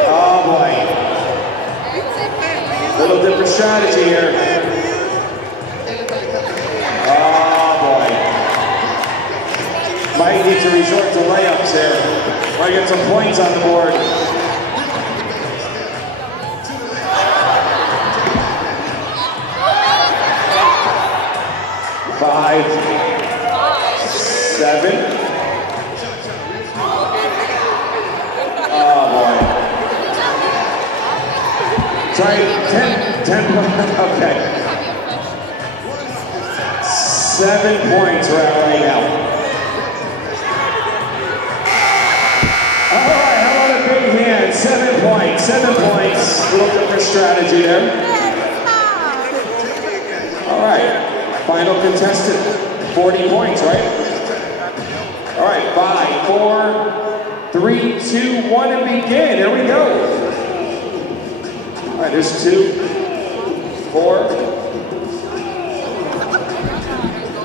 Oh boy. Little different strategy here. Oh boy. Might need to resort to layups here. Might get some points on the board. Five, 7. Oh boy. Sorry, 10 okay. 7 points right now. All right, how about a big hand? 7 points, 7 points. A little different strategy there. All right, final contestant. 40 points, right? All right, 5, 4, 3, 2, 1, and begin. Here we go. All right, there's 2, 4,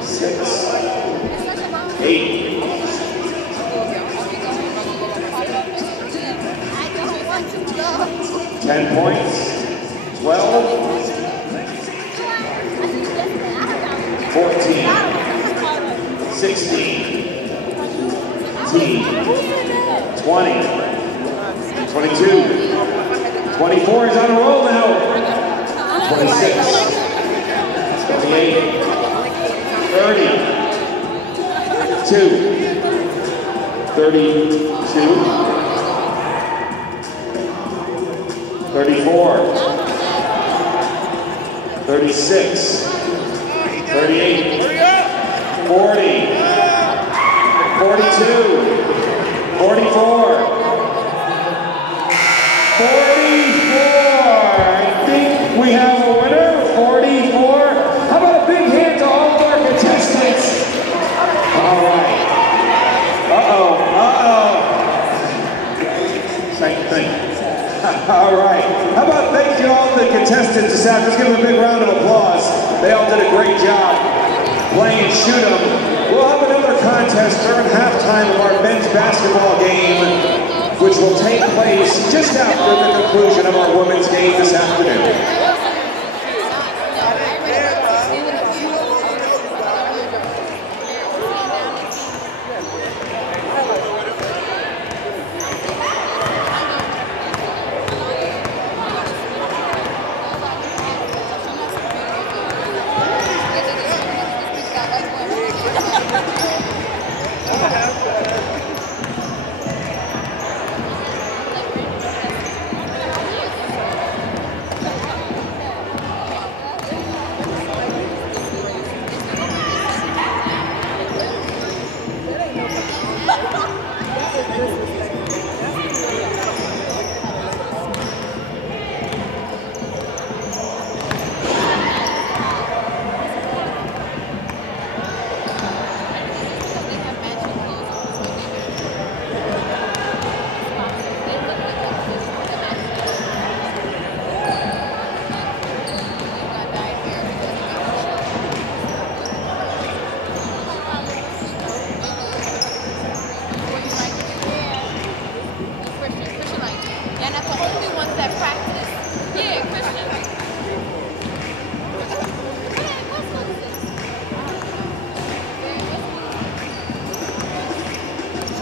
6, 8, 10 points, 12, 14, 16, 18, 20, 22, 24 is on a roll now, 26, 28, 30, 32, 34, 36, 38, 40, 42, 44, 44. I think we have a winner, 44. How about a big hand to all of our contestants? All right. Same thing. All right. How about thank you all the contestants this afternoon. Let's give them a big round of applause. They all did a great job playing shoot 'em. We'll have another contest during halftime of our men's basketball game, which will take place just after the conclusion of our women's game this afternoon.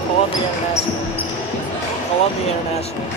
Columbia International. Columbia International.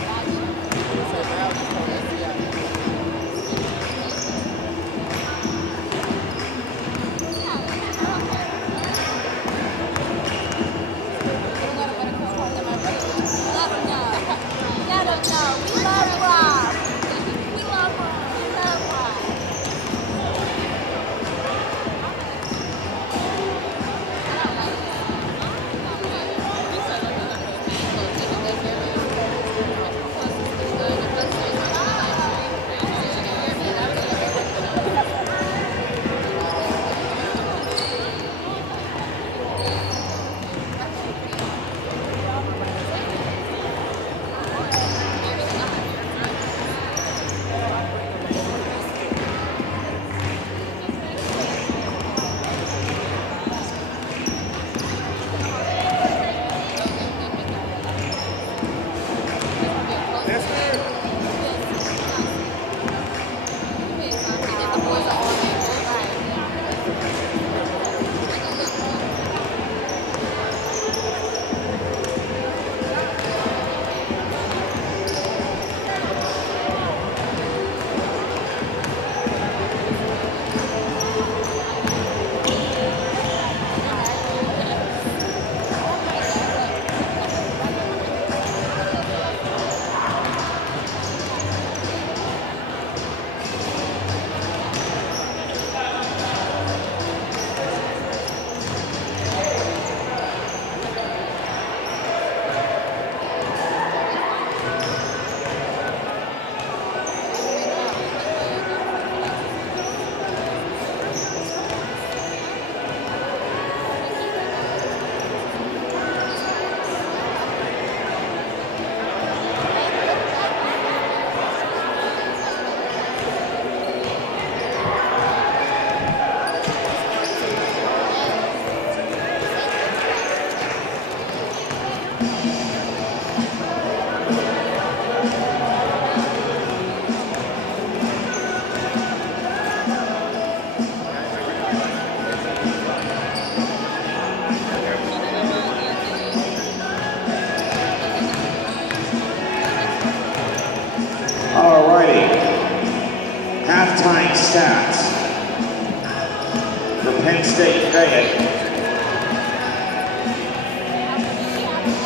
Psu-Fayette.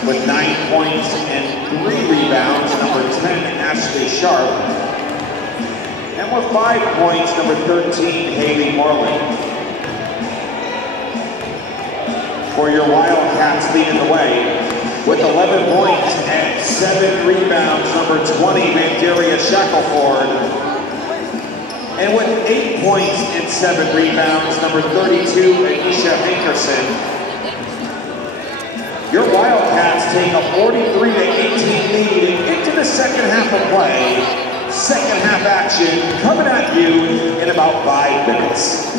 With 9 points and 3 rebounds, number 10, Ashley Sharp. And with 5 points, number 13, Haley Moreland. For your Wildcats leading the way, with 11 points and 7 rebounds, number 20, Vandaria Shackelford. And with 8 points and 7 rebounds, number 32, Anisha Hankerson. Your Wildcats take a 43-18 lead into the second half of play. Second half action coming at you in about 5 minutes.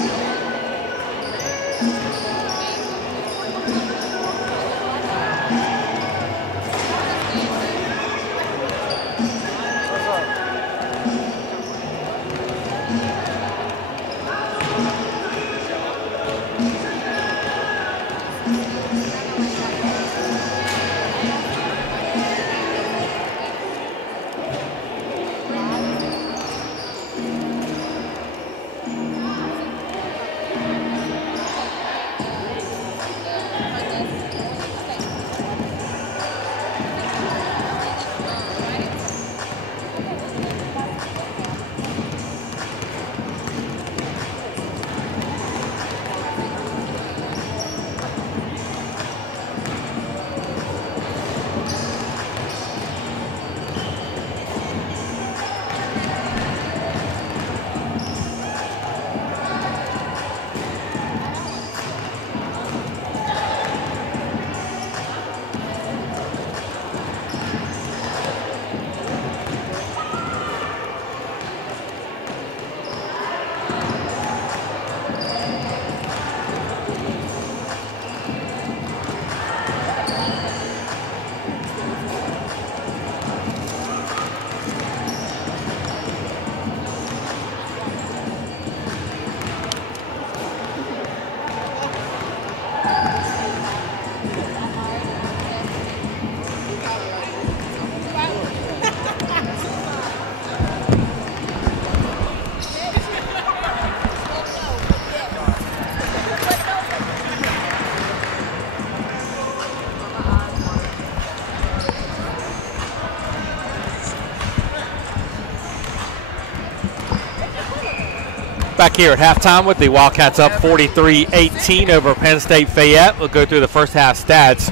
Back here at halftime with the Wildcats up 43-18 over Penn State Fayette. We'll go through the first half stats.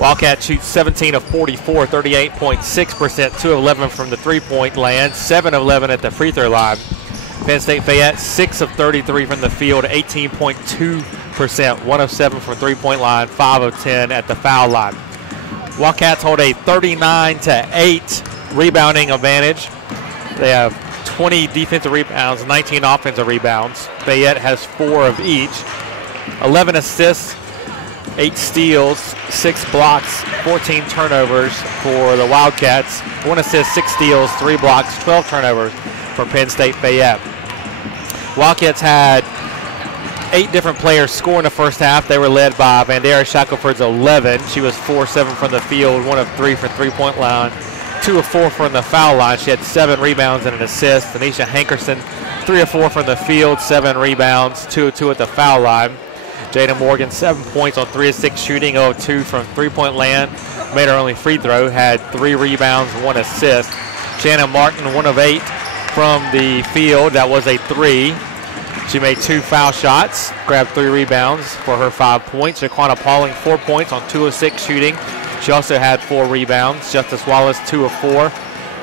Wildcats shoot 17 of 44, 38.6%, 2 of 11 from the three-point land, 7 of 11 at the free throw line. Penn State Fayette 6 of 33 from the field, 18.2%, 1 of 7 from three-point line, 5 of 10 at the foul line. Wildcats hold a 39-8 rebounding advantage. They have 20 defensive rebounds, 19 offensive rebounds. Fayette has 4 of each. 11 assists, 8 steals, 6 blocks, 14 turnovers for the Wildcats. 1 assist, 6 steals, 3 blocks, 12 turnovers for Penn State Fayette. Wildcats had 8 different players score in the first half. They were led by Vandaria Shackelford's 11. She was 4-7 from the field, 1 of 3 from three-point line, 2 of 4 from the foul line. She had 7 rebounds and an assist. Anisha Hankerson, 3 of 4 from the field, 7 rebounds, 2 of 2 at the foul line. Jada Morgan, 7 points on 3 of 6 shooting, 0 of 2 from three-point land. Made her only free throw, had 3 rebounds, 1 assist. Shannon Martin, 1 of 8 from the field. That was a 3. She made 2 foul shots, grabbed 3 rebounds for her 5 points. Jaquana Pauling, 4 points on 2 of 6 shooting. She also had 4 rebounds. Justice Wallace, 2 of 4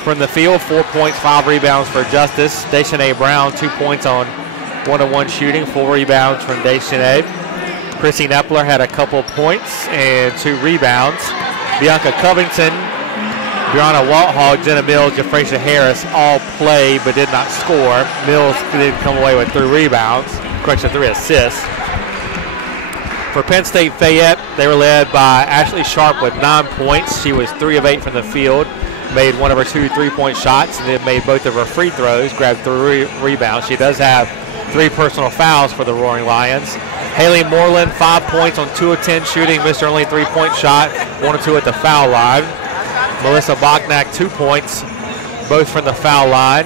from the field, 4 points, 5 rebounds for Justice. Deshanae Brown, 2 points on 1 of 1 shooting, 4 rebounds from Deshanae. Chrissy Nepler had a couple points and 2 rebounds. Bianca Covington, Brianna Walthall, Jenna Mills, Jafracia Harris all played but did not score. Mills did come away with 3 rebounds, correction, 3 assists. For Penn State Fayette, they were led by Ashley Sharp with 9 points. She was 3 of 8 from the field, made 1 of her 2 3-point shots, and then made both of her free throws, grabbed 3 rebounds. She does have 3 personal fouls for the Roaring Lions. Haley Moreland, 5 points on 2 of 10 shooting, missed her only 3-point shot, 1 of 2 at the foul line. Melissa Bachnack, 2 points, both from the foul line.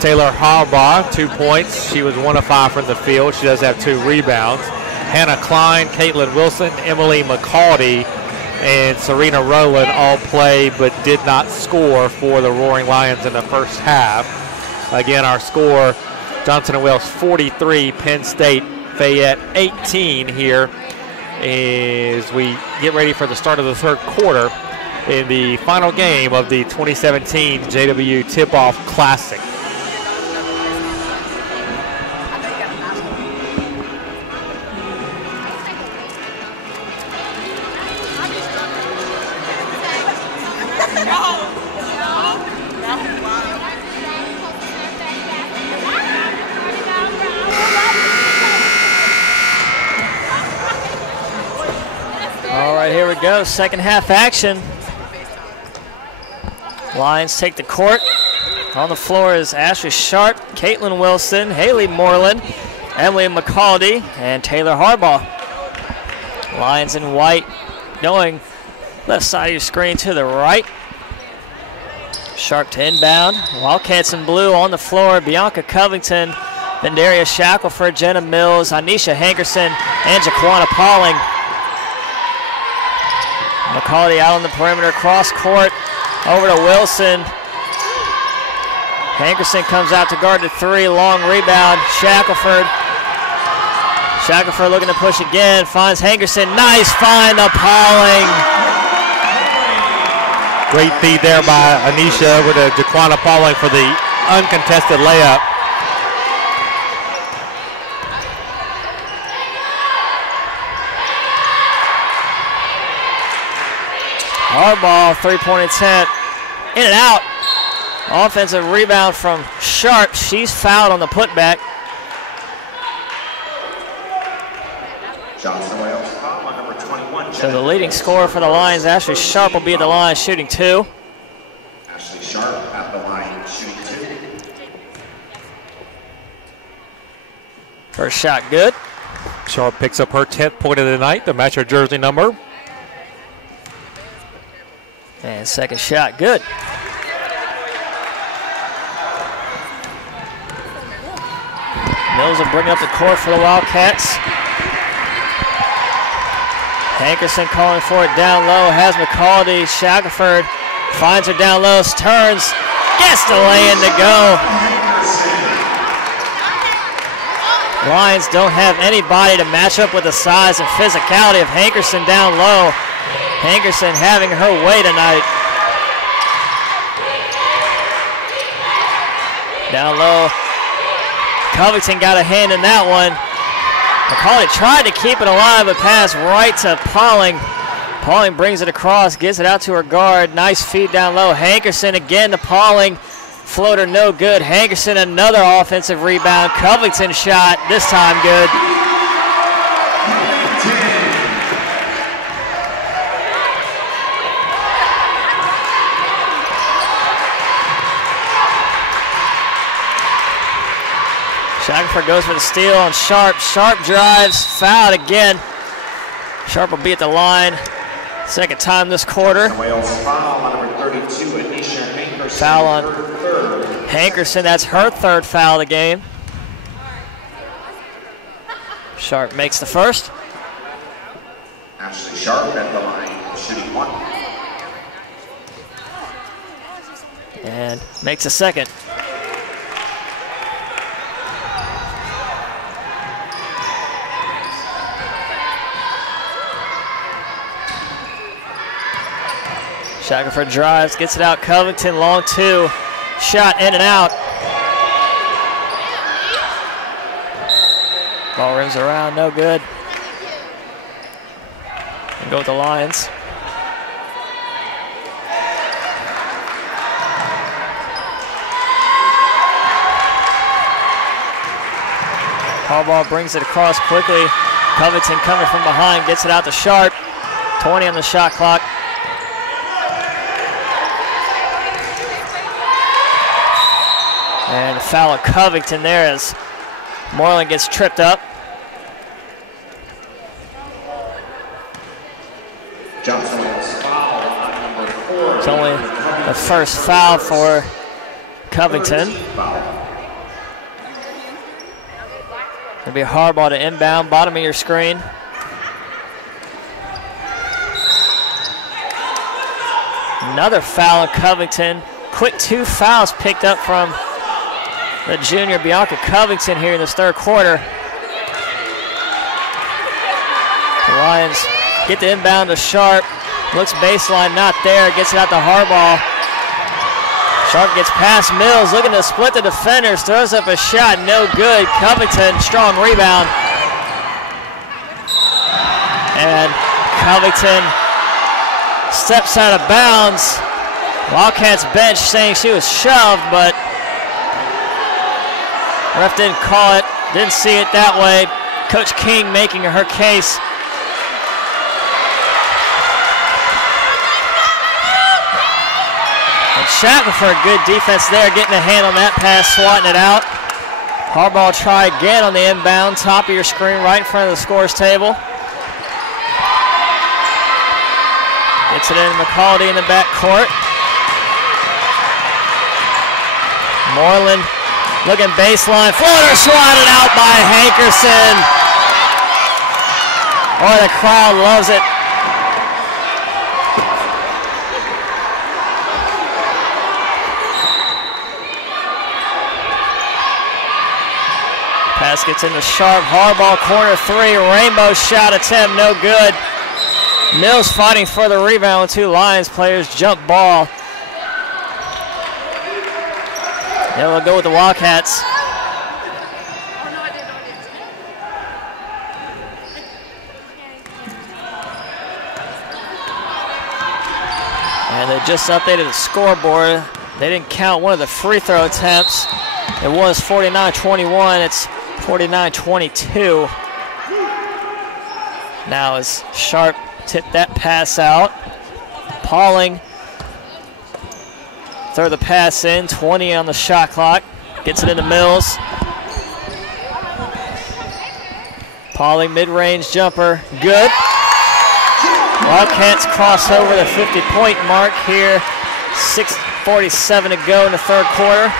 Taylor Harbaugh, 2 points. She was 1 of 5 from the field. She does have 2 rebounds. Hannah Klein, Caitlin Wilson, Emily McCaldy, and Serena Rowland all played but did not score for the Roaring Lions in the first half. Again, our score, Johnson & Wales 43, Penn State Fayette 18 here as we get ready for the start of the third quarter in the final game of the 2017 JW Tip-Off Classic. All right, here we go. Second half action. Lions take the court. On the floor is Ashley Sharp, Caitlin Wilson, Haley Moreland, Emily McCaldy, and Taylor Harbaugh. Lions in white, going left side of your screen to the right. Sharp to inbound. Wildcats in blue on the floor. Bianca Covington, Bendaria Shackelford, Jenna Mills, Anisha Hankerson, and Jaquana Pauling. McCaldy out on the perimeter, cross court, over to Wilson. Hankerson comes out to guard the three, long rebound, Shackelford. Shackelford looking to push again, finds Hankerson, nice find to Pauling. Great feed there by Anisha with a Jaquana Pauling for the uncontested layup. Harbaugh, three-point attempt, in and out. Offensive rebound from Sharp. She's fouled on the putback. So the leading scorer for the Lions, Ashley Sharp, will be at the line shooting two. Ashley Sharp at the line shooting two. First shot good. Sharp picks up her 10th point of the night to match her jersey number. And second shot good. Mills will bring up the court for the Wildcats. Hankerson calling for it down low, has McCaldy. Shackelford finds her down low, turns, gets the lay-in to go. Lions don't have anybody to match up with the size and physicality of Hankerson down low. Hankerson having her way tonight. Down low. Covington got a hand in that one. McCaldy tried to keep it alive, but pass right to Pauling. Pauling brings it across, gets it out to her guard. Nice feed down low. Hankerson again to Pauling. Floater no good. Hankerson another offensive rebound. Covington shot, this time good. Shackelford goes for the steal on Sharp. Sharp drives, fouled again. Sharp will be at the line. Second time this quarter. Foul on number 32, Anisha Hankerson. Foul on Hankerson, that's her third foul of the game. Sharp makes the first. Ashley Sharp at the line shooting one. And makes a second. Shackelford drives, gets it out. Covington, long two. Shot in and out. Ball rims around, no good. And go with the Lions. Harbaugh brings it across quickly. Covington coming from behind, gets it out to Sharp. 20 on the shot clock. And a foul of Covington there as Moreland gets tripped up. Johnson's foul on number 4. It's only the first foul for Covington. It'll be a hard ball to inbound, bottom of your screen. Another foul of Covington. Quick 2 fouls picked up from the junior Bianca Covington here in this third quarter. The Lions get the inbound to Sharp. Looks baseline, not there. Gets it out to Harbaugh. Sharp gets past Mills, looking to split the defenders. Throws up a shot, no good. Covington, strong rebound. And Covington steps out of bounds. Wildcats bench saying she was shoved, but ref didn't call it, didn't see it that way. Coach King making her case. And Shackelford, good defense there, getting a hand on that pass, swatting it out. Harbaugh try again on the inbound, top of your screen, right in front of the scores table. Gets it in McCaldy in the back court. Moreland looking baseline, floater swatted out by Hankerson. Oh, the crowd loves it. Pass gets into Sharp, Harbaugh, corner 3, rainbow shot attempt, no good. Mills fighting for the rebound with 2 Lions players, jump ball. Yeah, we'll go with the Wildcats. And they just updated the scoreboard. They didn't count one of the free throw attempts. It was 49-21, it's 49-22. Now as Sharp tipped that pass out. Pauling throw the pass in, 20 on the shot clock. Gets it into Mills. Pauling mid-range jumper, good. Wildcats cross over the 50-point mark here. 6:47 to go in the third quarter.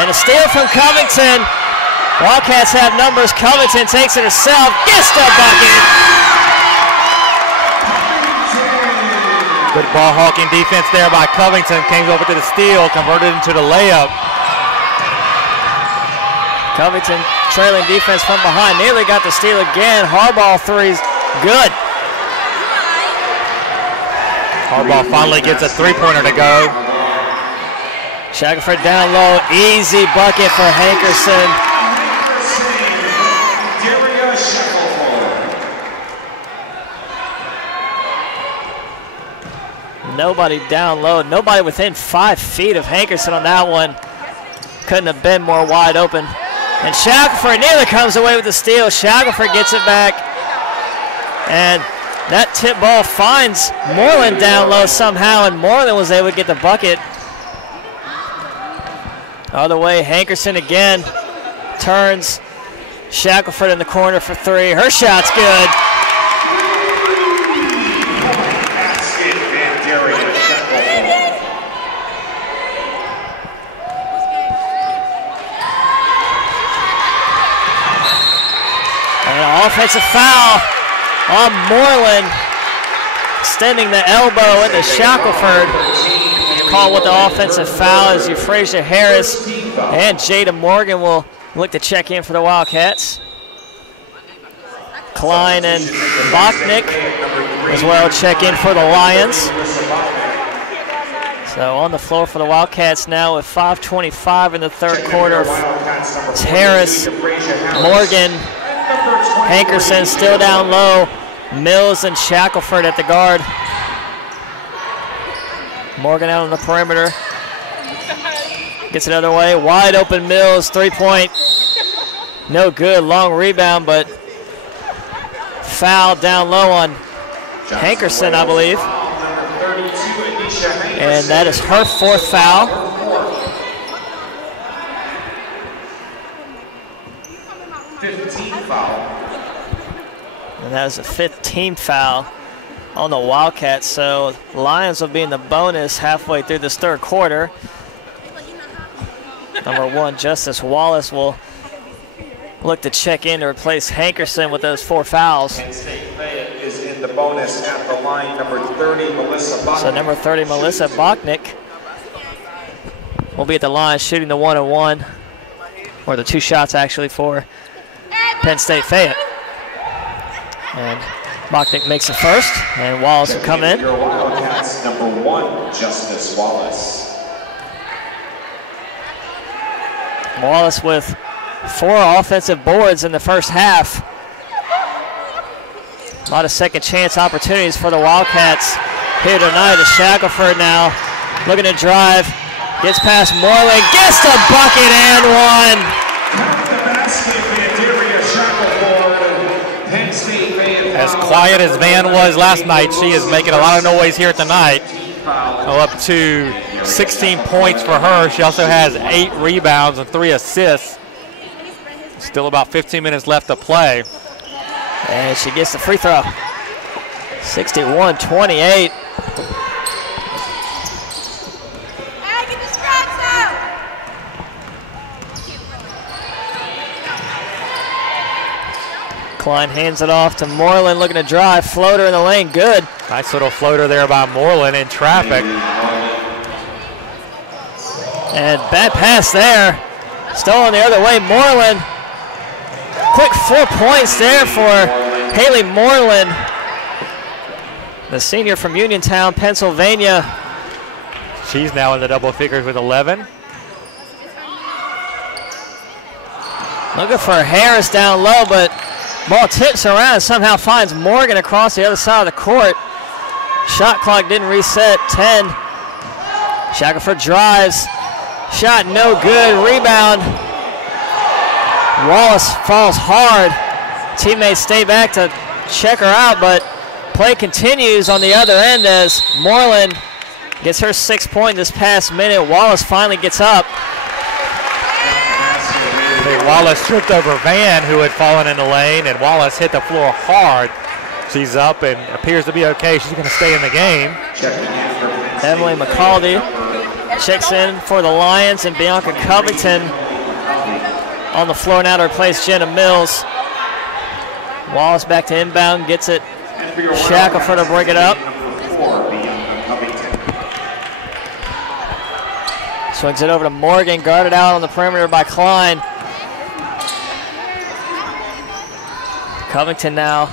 And a steal from Covington. Wildcats have numbers. Covington takes it herself, gets the bucket. Good ball hawking defense there by Covington. Came over to the steal, converted into the layup. Covington trailing defense from behind. Nearly got the steal again. Harbaugh three's good. Harbaugh finally gets a 3-pointer to go. Shackelford down low. Easy bucket for Hankerson. Nobody down low, nobody within 5 feet of Hankerson on that one. Couldn't have been more wide open. And Shackelford nearly comes away with the steal. Shackelford gets it back. And that tip ball finds Moreland down low somehow, and Moreland was able to get the bucket. Other way, Hankerson again turns. Shackelford in the corner for 3. Her shot's good. Offensive foul on Moreland, extending the elbow into Shackelford. Call with the offensive foul as Euphrasia Harris and Jada Morgan will look to check in for the Wildcats. Klein and Bachnick as well check in for the Lions. So on the floor for the Wildcats now with 5:25 in the third quarter. It's Harris, Morgan, Hankerson still down low. Mills and Shackelford at the guard. Morgan out on the perimeter. Gets it other way. Wide open Mills, 3-point. No good. Long rebound, but foul down low on Hankerson, I believe. And that is her 4th foul. And that was a 15th foul on the Wildcats. So Lions will be in the bonus halfway through this third quarter. Number 1, Justice Wallace will look to check in to replace Hankerson with those 4 fouls. Penn State Fayette is in the bonus at the line. Number 30, Melissa Bachnick. So number 30, Melissa Bachnick, will be at the line shooting the 1-on-1, or the 2 shots actually for Penn State Fayette. And Bachnick makes the first, and Wallace will come in. Your Wildcats, number 1, Justice Wallace. Wallace with 4 offensive boards in the first half. A lot of second chance opportunities for the Wildcats here tonight. As Shackelford now looking to drive, gets past Moreland, gets the bucket and one. As quiet as Van was last night, she is making a lot of noise here tonight. Up to 16 points for her. She also has 8 rebounds and 3 assists. Still about 15 minutes left to play. And she gets the free throw. 61-28. Klein hands it off to Moreland, looking to drive. Floater in the lane, good. Nice little floater there by Moreland in traffic. And bad pass there. Stolen the other way, Moreland. Quick 4 points there for Haley Moreland, the senior from Uniontown, Pennsylvania. She's now in the double figures with 11. Looking for Harris down low, but ball tips around and somehow finds Morgan across the other side of the court. Shot clock didn't reset, 10. Shackelford drives. Shot no good, rebound. Wallace falls hard. Teammates stay back to check her out, but play continues on the other end as Moreland gets her 6th point this past minute. Wallace finally gets up. Wallace tripped over Van, who had fallen in the lane, and Wallace hit the floor hard. She's up and appears to be okay. She's going to stay in the game. Emily McCaldy checks in for the Lions, and Bianca Covington on the floor now to replace Jenna Mills. Wallace back to inbound, gets it. Shackelford to bring it up. Swings it over to Morgan, guarded out on the perimeter by Klein. Covington now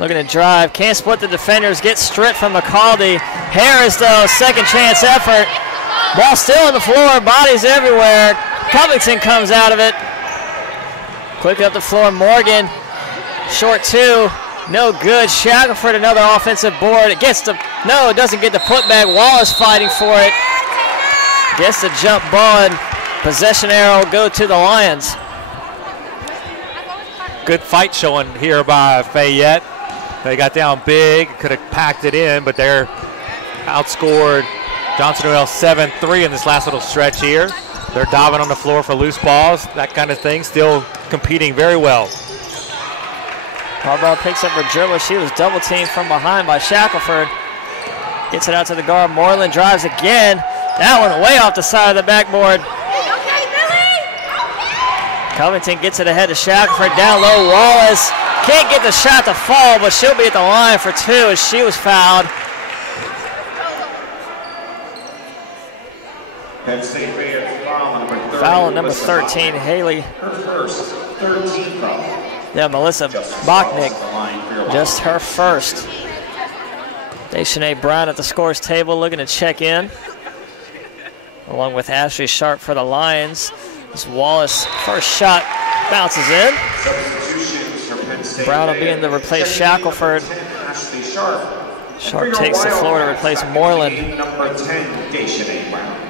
looking to drive, can't split the defenders, gets stripped from McCaldy. Harris though, second chance effort. Ball still on the floor, bodies everywhere. Covington comes out of it. Quick up the floor, Morgan. Short 2, no good. Shackelford another offensive board. It gets the, no, it doesn't get the putback. Wallace fighting for it. Gets the jump ball, and possession arrow go to the Lions. Good fight showing here by Fayette. They got down big, could have packed it in, but they're outscored Johnson-Noel 7-3 in this last little stretch here. They're diving on the floor for loose balls, that kind of thing, still competing very well. Harbaugh picks up her dribble. She was double teamed from behind by Shackelford. Gets it out to the guard. Moreland drives again. That one way off the side of the backboard. Covington gets it ahead to Shackelford. Down low, Wallace can't get the shot to fall, but she'll be at the line for 2 as she was fouled. Penn State Fayette Foul number 13, Haley. Her first 13 foul. Yeah, Melissa Bachnick, just her first. Deshanae Brown at the scores table looking to check in, along with Ashley Sharp for the Lions. As Wallace, first shot bounces in. Brown will be in to replace Shackelford. Sharp takes the floor to replace Moreland. Number 10, Deshanae Brown.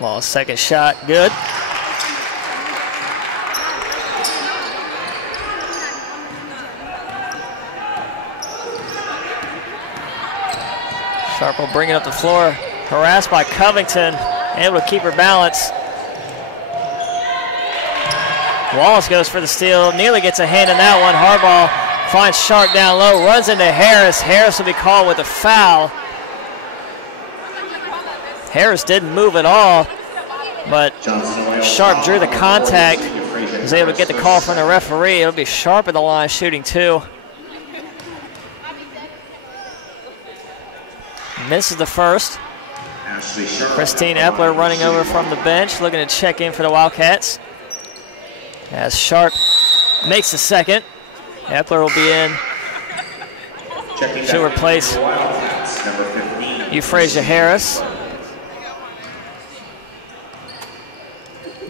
Wallace, second shot, good. Sharp will bring it up the floor, harassed by Covington, able to keep her balance. Wallace goes for the steal, nearly gets a hand in that one. Harbaugh finds Sharp down low, runs into Harris. Harris will be called with a foul. Harris didn't move at all, but Sharp drew the contact. Was able to get the call from the referee. It'll be Sharp at the line shooting 2. Misses the first. Christine Epler running over from the bench, looking to check in for the Wildcats. As Sharp makes the second. Epler will be in. She'll replace Euphrasia Harris.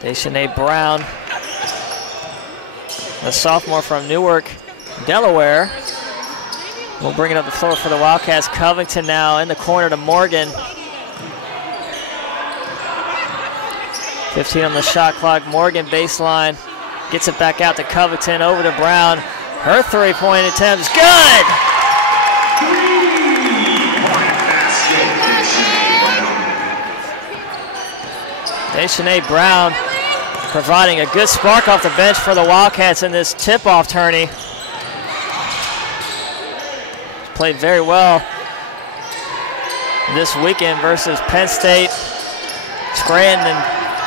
Deshaunay Brown, the sophomore from Newark, Delaware, will bring it up the floor for the Wildcats. Covington now in the corner to Morgan. 15 on the shot clock. Morgan baseline, gets it back out to Covington, over to Brown. Her three-point attempt is good! Deshaunay Brown providing a good spark off the bench for the Wildcats in this tip-off tourney. Played very well this weekend versus Penn State, Scranton, and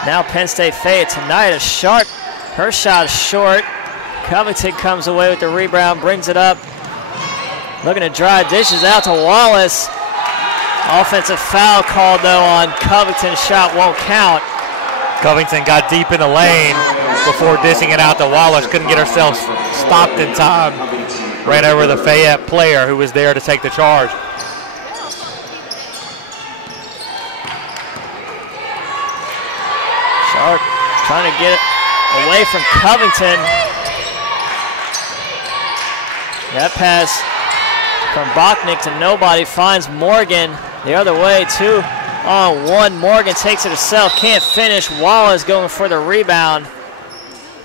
now Penn State Fayette. Tonight is Sharp. Her shot is short. Covington comes away with the rebound, brings it up. Looking to drive, dishes out to Wallace. Offensive foul called though on Covington's shot, won't count. Covington got deep in the lane before dishing it out to Wallace. Couldn't get herself stopped in time. Ran over the Fayette player who was there to take the charge. Sharp trying to get it away from Covington. That pass from Bachnick to nobody, finds Morgan the other way, 2-on-1. Morgan takes it herself, can't finish. Wallace going for the rebound.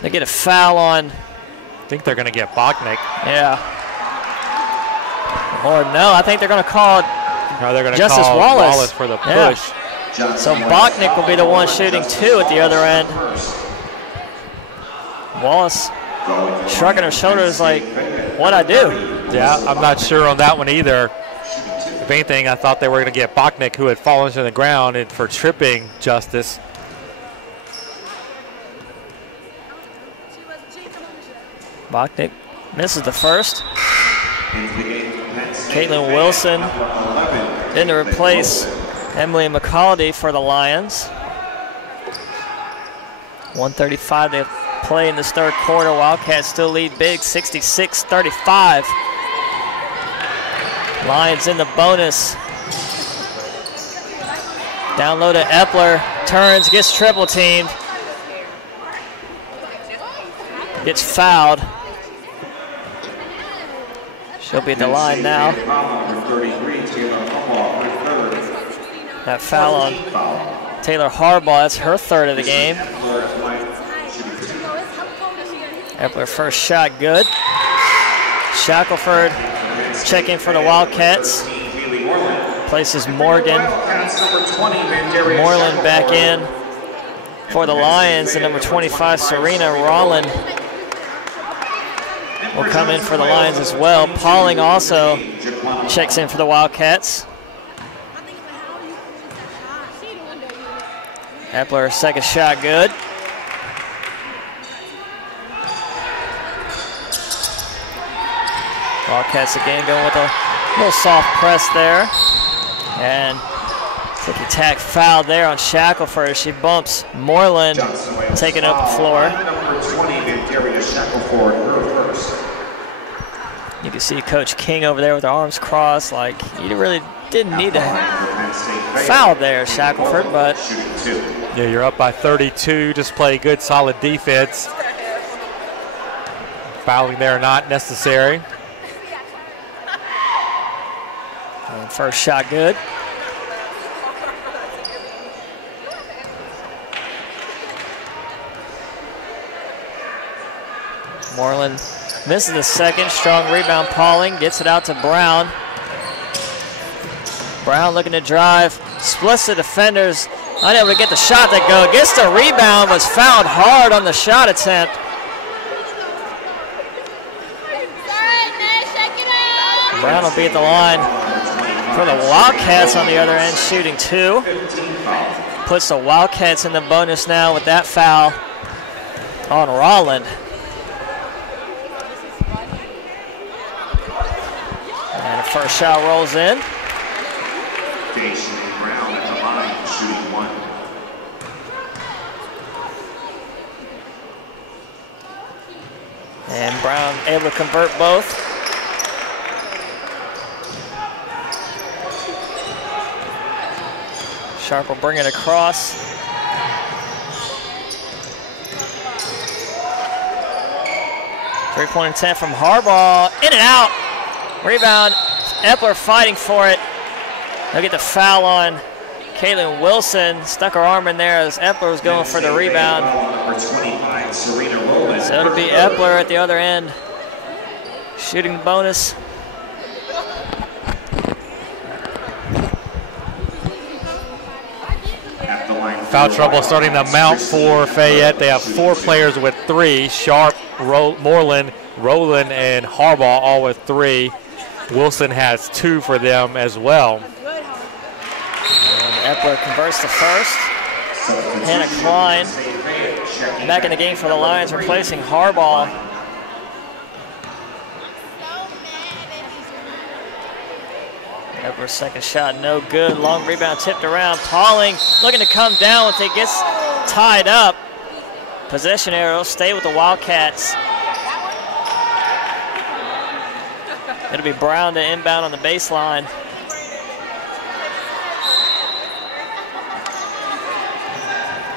They get a foul on. I think they're going to get Bachnick. Yeah. Or no, I think they're going to call they're going to Justice call Wallace for the push. Yeah. So Bachnick will be the one shooting 2 at the other end. Wallace shrugging her shoulders like, what'd I do? Yeah, I'm not sure on that one either. If anything, I thought they were going to get Bachnick, who had fallen to the ground, and for tripping Justice. Bachnick misses the first. Caitlin Wilson in to replace Emily McCaldy for the Lions. 1:35 to play in this third quarter. Wildcats still lead big, 66-35. Lions in the bonus. Down low to Epler, turns, gets triple teamed. Gets fouled. She'll be at the line now. That foul on Taylor Harbaugh, that's her third of the game. Epler first shot good. Shackelford checking for the Wildcats. Places Morgan. Moreland back in for the Lions. And number 25, Serena Rolland, will come in for the Lions as well. Pauling also checks in for the Wildcats. Epler, second shot good. Wildcats again going with a little soft press there. And ticky-tack foul there on Shackelford. She bumps Moreland, taking up the floor. You can see Coach King over there with her arms crossed, like you really didn't need to foul there, Shackelford, but. Yeah, you're up by 32, just play good, solid defense. Fouling there not necessary. And first shot good. Moreland misses the second. Strong rebound. Pauling gets it out to Brown. Brown looking to drive. Splits the defenders. Unable to get the shot to go. Gets the rebound. Was fouled hard on the shot attempt. Brown will be at the line For the Wildcats on the other end, shooting 2. Puts the Wildcats in the bonus now with that foul on Rolland. And the first shot rolls in. Jason Brown at the line, shooting 1. And Brown able to convert both. Sharp will bring it across. Three-point attempt from Harbaugh. In and out. Rebound. Epler fighting for it. They'll get the foul on Kaylin Wilson. Stuck her arm in there as Epler was going for the rebound. So it'll be Epler at the other end. Shooting bonus. Foul trouble starting to mount for Fayette. They have 4 players with 3. Sharp, Moreland, Rowland, and Harbaugh all with 3. Wilson has 2 for them as well. And Epler converts the first. Hannah Klein back in the game for the Lions, replacing Harbaugh. Epler's second shot, no good. Long rebound tipped around. Pauling looking to come down once it gets tied up. Possession arrow, stay with the Wildcats. It'll be Brown to inbound on the baseline.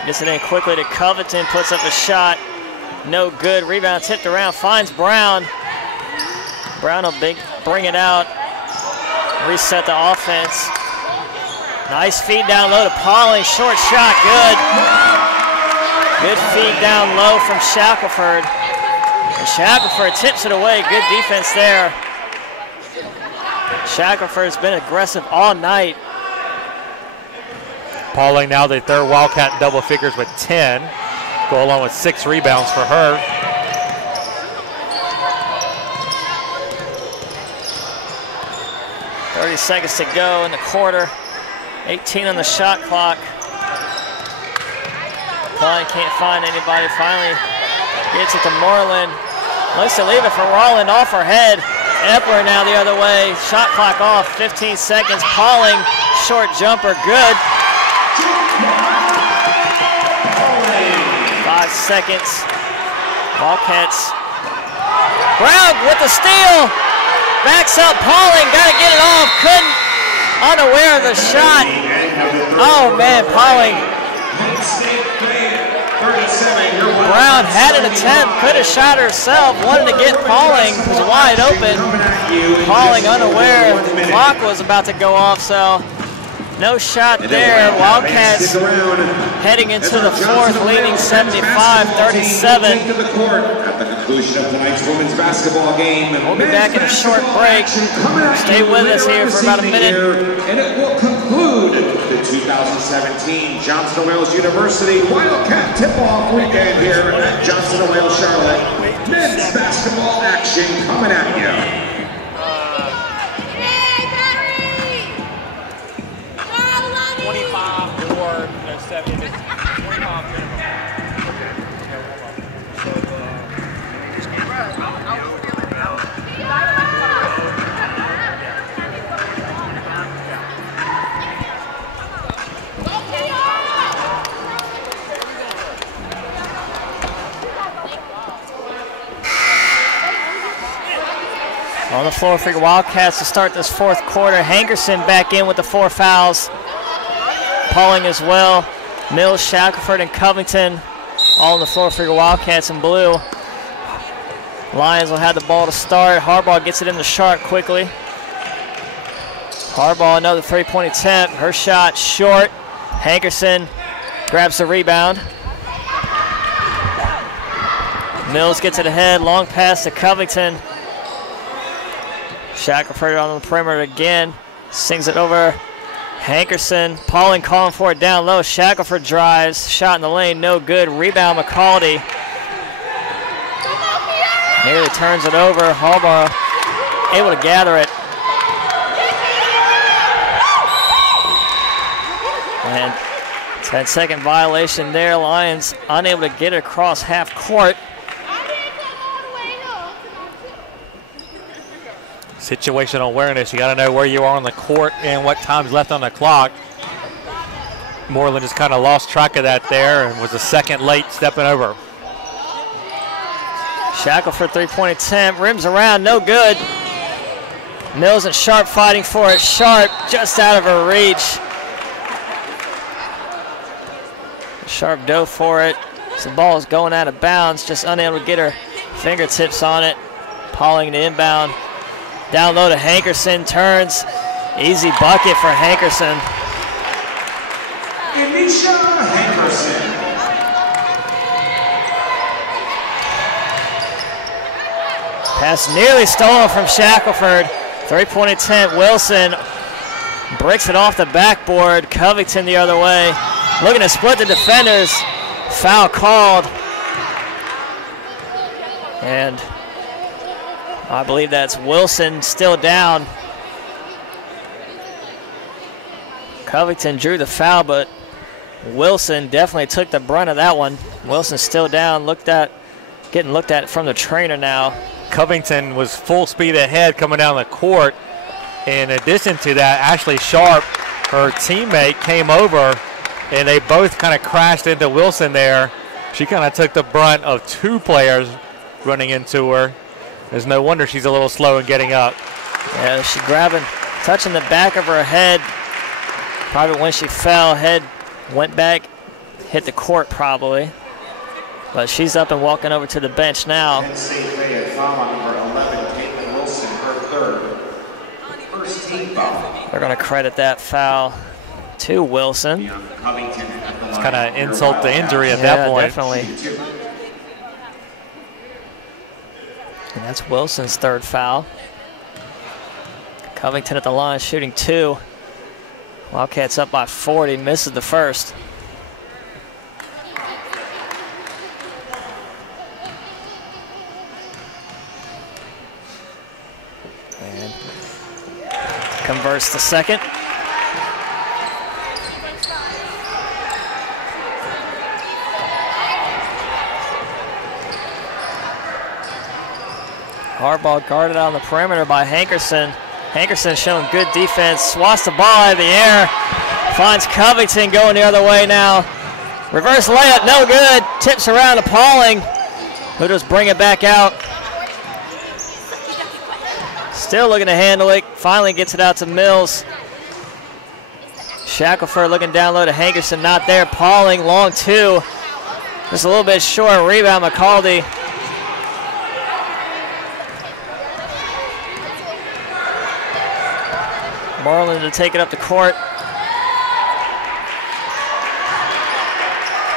Gets it in quickly to Covington, puts up a shot. No good, rebound tipped around, finds Brown. Brown will bring it out. Reset the offense. Nice feed down low to Pauling. Short shot, good. Good feed down low from Shackelford. And Shackelford tips it away. Good defense there. Shackelford's been aggressive all night. Pauling now the 3rd Wildcat in double figures with 10. Go along with 6 rebounds for her. 30 seconds to go in the quarter. 18 on the shot clock. Klein can't find anybody. Finally gets it to Moreland. Looks to leave it for Rolland off her head. Epler now the other way. Shot clock off. 15 seconds. Pauling, short jumper, good. 5 seconds. Wildcats. Brown with the steal. Backs up, Pauling, got to get it off, couldn't, unaware of the shot. Oh man, Pauling. Brown had an attempt, could have shot herself, wanted to get Pauling, was wide open. Pauling unaware, the clock was about to go off, so no shot there. Wildcats heading into the 4th, leading 75-37. Conclusion of tonight's women's basketball game. We'll be back in a short break. Stay with us here for about a minute. And it will conclude the 2017 Johnson & Wales University Wildcat Tip-Off Weekend here at Johnson & Wales Charlotte. Men's basketball action coming at you. Hey, Barry! 25 or 70, 25 minimum. On the floor for your Wildcats to start this 4th quarter. Hankerson back in with the 4 fouls. Pauling as well. Mills, Shackelford, and Covington all on the floor for your Wildcats in blue. Lions will have the ball to start. Harbaugh gets it in the Sharp quickly. Harbaugh another 3-point attempt. Her shot short. Hankerson grabs the rebound. Mills gets it ahead. Long pass to Covington. Shackelford on the perimeter again. Sings it over. Hankerson. Pauling calling for it down low. Shackelford drives. Shot in the lane. No good. Rebound McCaldy. Nearly turns it over. Harbaugh able to gather it. And 10-second violation there. Lions unable to get it across half court. Situational awareness. You got to know where you are on the court and what time's left on the clock. Moreland just kind of lost track of that there and was a second late stepping over. Shackelford three-point attempt, rims around, no good. Mills and Sharp fighting for it. Sharp just out of her reach. Sharp dove for it. So the ball is going out of bounds, just unable to get her fingertips on it. Pauling to inbound. Down low to Hankerson, turns. Easy bucket for Hankerson. Anisha Hankerson. Pass nearly stolen from Shackelford. Three-point attempt, Wilson bricks it off the backboard. Covington the other way. Looking to split the defenders. Foul called. And I believe that's Wilson still down. Covington drew the foul, but Wilson definitely took the brunt of that one. Wilson's still down, getting looked at from the trainer now. Covington was full speed ahead coming down the court. In addition to that, Ashley Sharp, her teammate, came over and they both kind of crashed into Wilson there. She kind of took the brunt of two players running into her. There's no wonder she's a little slow in getting up. Yeah, she touching the back of her head. Probably when she fell, head went back, hit the court probably. But she's up and walking over to the bench now. Penn State Fayette foul on number 11, Caitlin Wilson, her third. First team foul. They're going to credit that foul to Wilson. It's kind of insult to injury at that point. Definitely. And that's Wilson's third foul. Covington at the line shooting two. Wildcats up by 40, misses the first. And converts the second. Hardball guarded on the perimeter by Hankerson. Hankerson showing good defense, swats the ball out of the air, finds Covington going the other way now. Reverse layup, no good, tips around to Pauling, who just bring it back out. Still looking to handle it, finally gets it out to Mills. Shackelford looking down low to Hankerson, not there. Pauling, long two, just a little bit short, rebound McCaldy. Moreland to take it up the court.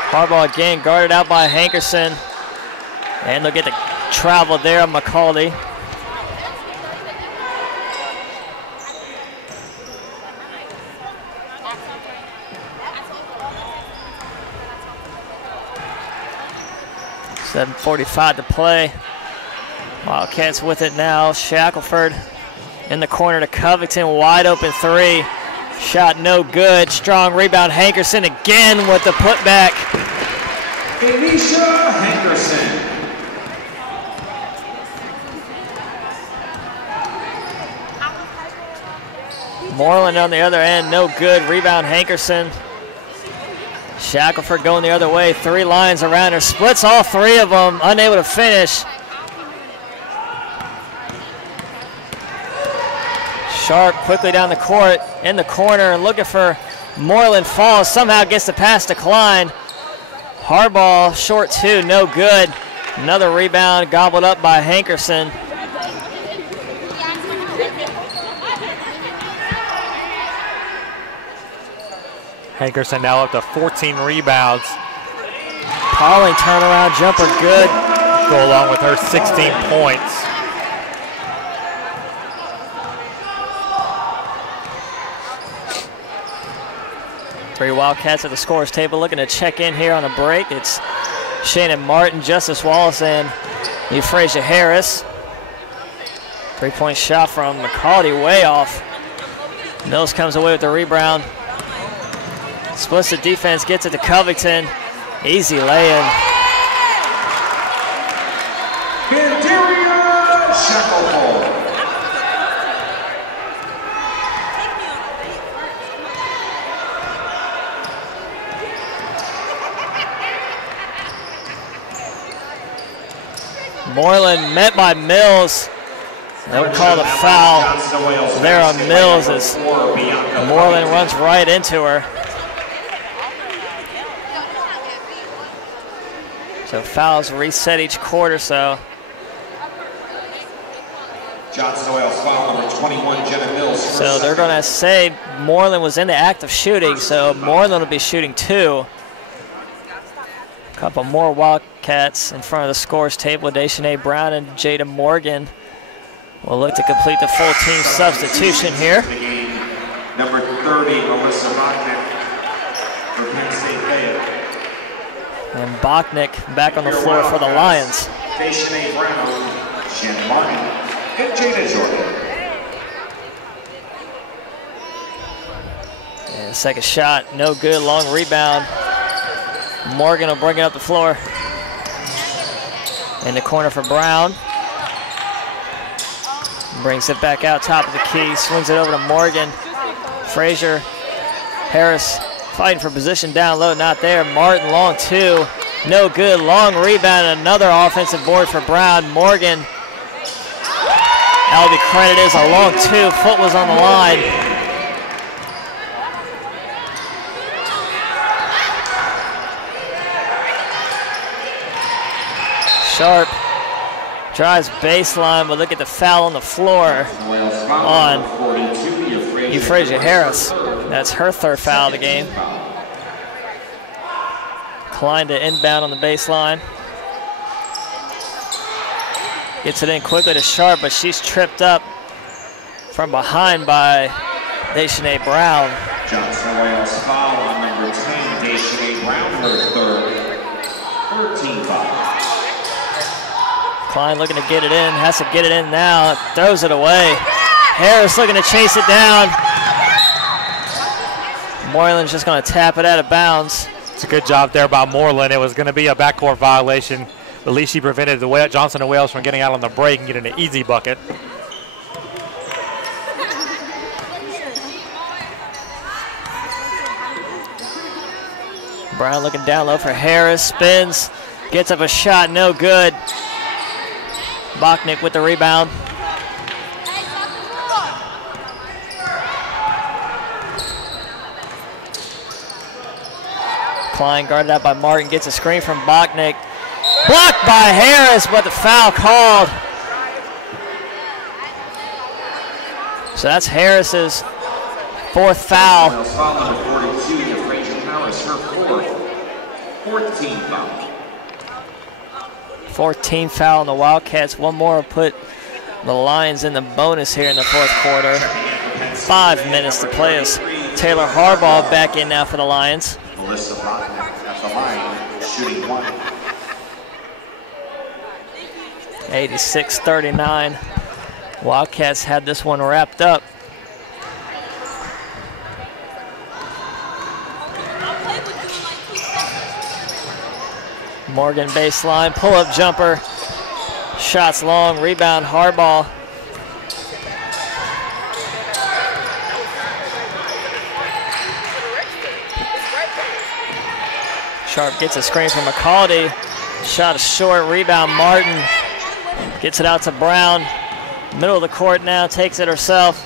Hardball again, guarded out by Hankerson. And they'll get the travel there on McCaldy. .7:45 to play. Wildcats with it now. Shackelford in the corner to Covington, wide open three. Shot no good. Strong rebound. Hankerson again with the putback. Anisha Hankerson. Moreland on the other end, no good. Rebound Hankerson. Shackelford going the other way. Three lines around her. Splits all three of them. Unable to finish. Sharp quickly down the court, in the corner, looking for Moreland. Falls, somehow gets the pass to Klein. Hardball, short two, no good. Another rebound gobbled up by Hankerson. Hankerson now up to 14 rebounds. Pauling turnaround jumper, good. Go along with her 16 points. Three Wildcats at the scorer's table looking to check in here on a break. It's Shannon Martin, Justice Wallace, and Euphrasia Harris. Three-point shot from McCaldy, way off. Mills comes away with the rebound. Splits the defense, gets it to Covington. Easy lay-in. Moreland met by Mills. They'll call the foul there on Mills as Moreland runs right into her. So fouls reset each quarter, so. Johnson Oils foul number 21, Jenna Mills. So they're going to say Moreland was in the act of shooting, so Moreland will be shooting 2. A couple more Wildcats in front of the scores table. Deshanae Brown and Jada Morgan will look to complete the full team substitution here. Number 30, Melissa Bachnick for Penn State Fayette. And Bachnick back on the floor for the Lions. Deshanae Brown, Shannon Martin, and Jada Jordan. And second shot, no good, long rebound. Morgan will bring it up the floor. In the corner for Brown. Brings it back out, top of the key, swings it over to Morgan. Frazier, Harris fighting for position down low, not there. Martin, long 2, no good, long rebound, another offensive board for Brown. Morgan, that'll be credited as a long 2, foot was on the line. Sharp drives baseline, but look at the foul on the floor on Euphrasia Harris. That's her 3rd foul of the game. Klein to inbound on the baseline. Gets it in quickly to Sharp, but she's tripped up from behind by Deshanae Brown. Johnson Wales foul on number 10, Deshanae Brown, her 3rd. 13 foul. Klein looking to get it in, has to get it in now, throws it away. Harris looking to chase it down. Moreland's just going to tap it out of bounds. It's a good job there by Moreland. It was going to be a backcourt violation, but at least she prevented the Johnson and Wales from getting out on the break and getting an easy bucket. Brown looking down low for Harris, spins, gets up a shot, no good. Bachnick with the rebound. Klein guarded out by Martin, gets a screen from Bachnick. Blocked by Harris, but the foul called. So that's Harris's 4th foul. Foul number 42, Euphrasia Harris, her 4th. 14 foul. 14 foul on the Wildcats. One more will put the Lions in the bonus here in the 4th quarter. 5 minutes to play as Taylor Harbaugh back in now for the Lions. Melissa Bachnick at the line, shooting 1. 86-39. Wildcats had this one wrapped up. Morgan baseline, pull-up jumper. Shots long, rebound, Harbaugh. Sharp gets a screen from McCaldy. Shot is short, rebound, Martin. Gets it out to Brown. Middle of the court now, takes it herself.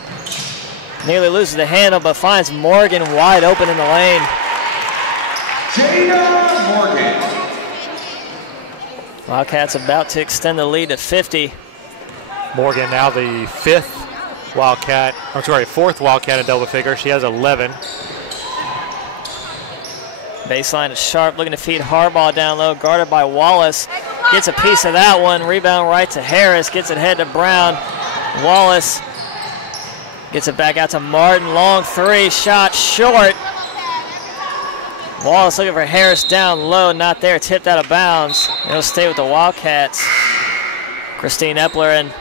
Nearly loses the handle, but finds Morgan wide open in the lane. Jada Morgan. Wildcats about to extend the lead to 50. Morgan now the 4th Wildcat in double figure. She has 11. Baseline is Sharp, looking to feed Harbaugh down low, guarded by Wallace. Gets a piece of that one, rebound right to Harris, gets it head to Brown. Wallace gets it back out to Martin, long 3, shot short. Wallace looking for Harris down low, not there, tipped out of bounds. It'll stay with the Wildcats. Christine Epler and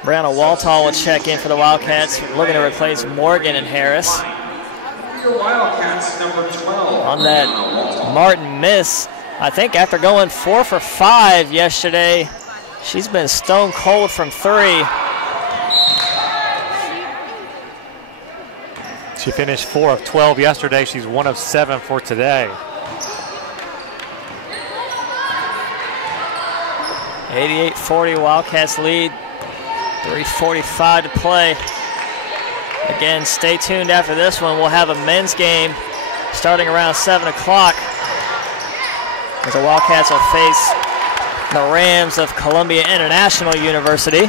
Brianna Waltall will check in for the Wildcats, looking to replace Morgan and Harris. your Wildcats, number 12. On that Martin miss, I think after going 4 for 5 yesterday, she's been stone cold from 3. She finished 4 of 12 yesterday. She's 1 of 7 for today. 88-40 Wildcats lead. 3:45 to play. Again, stay tuned after this one. We'll have a men's game starting around 7 o'clock as the Wildcats will face the Rams of Columbia International University.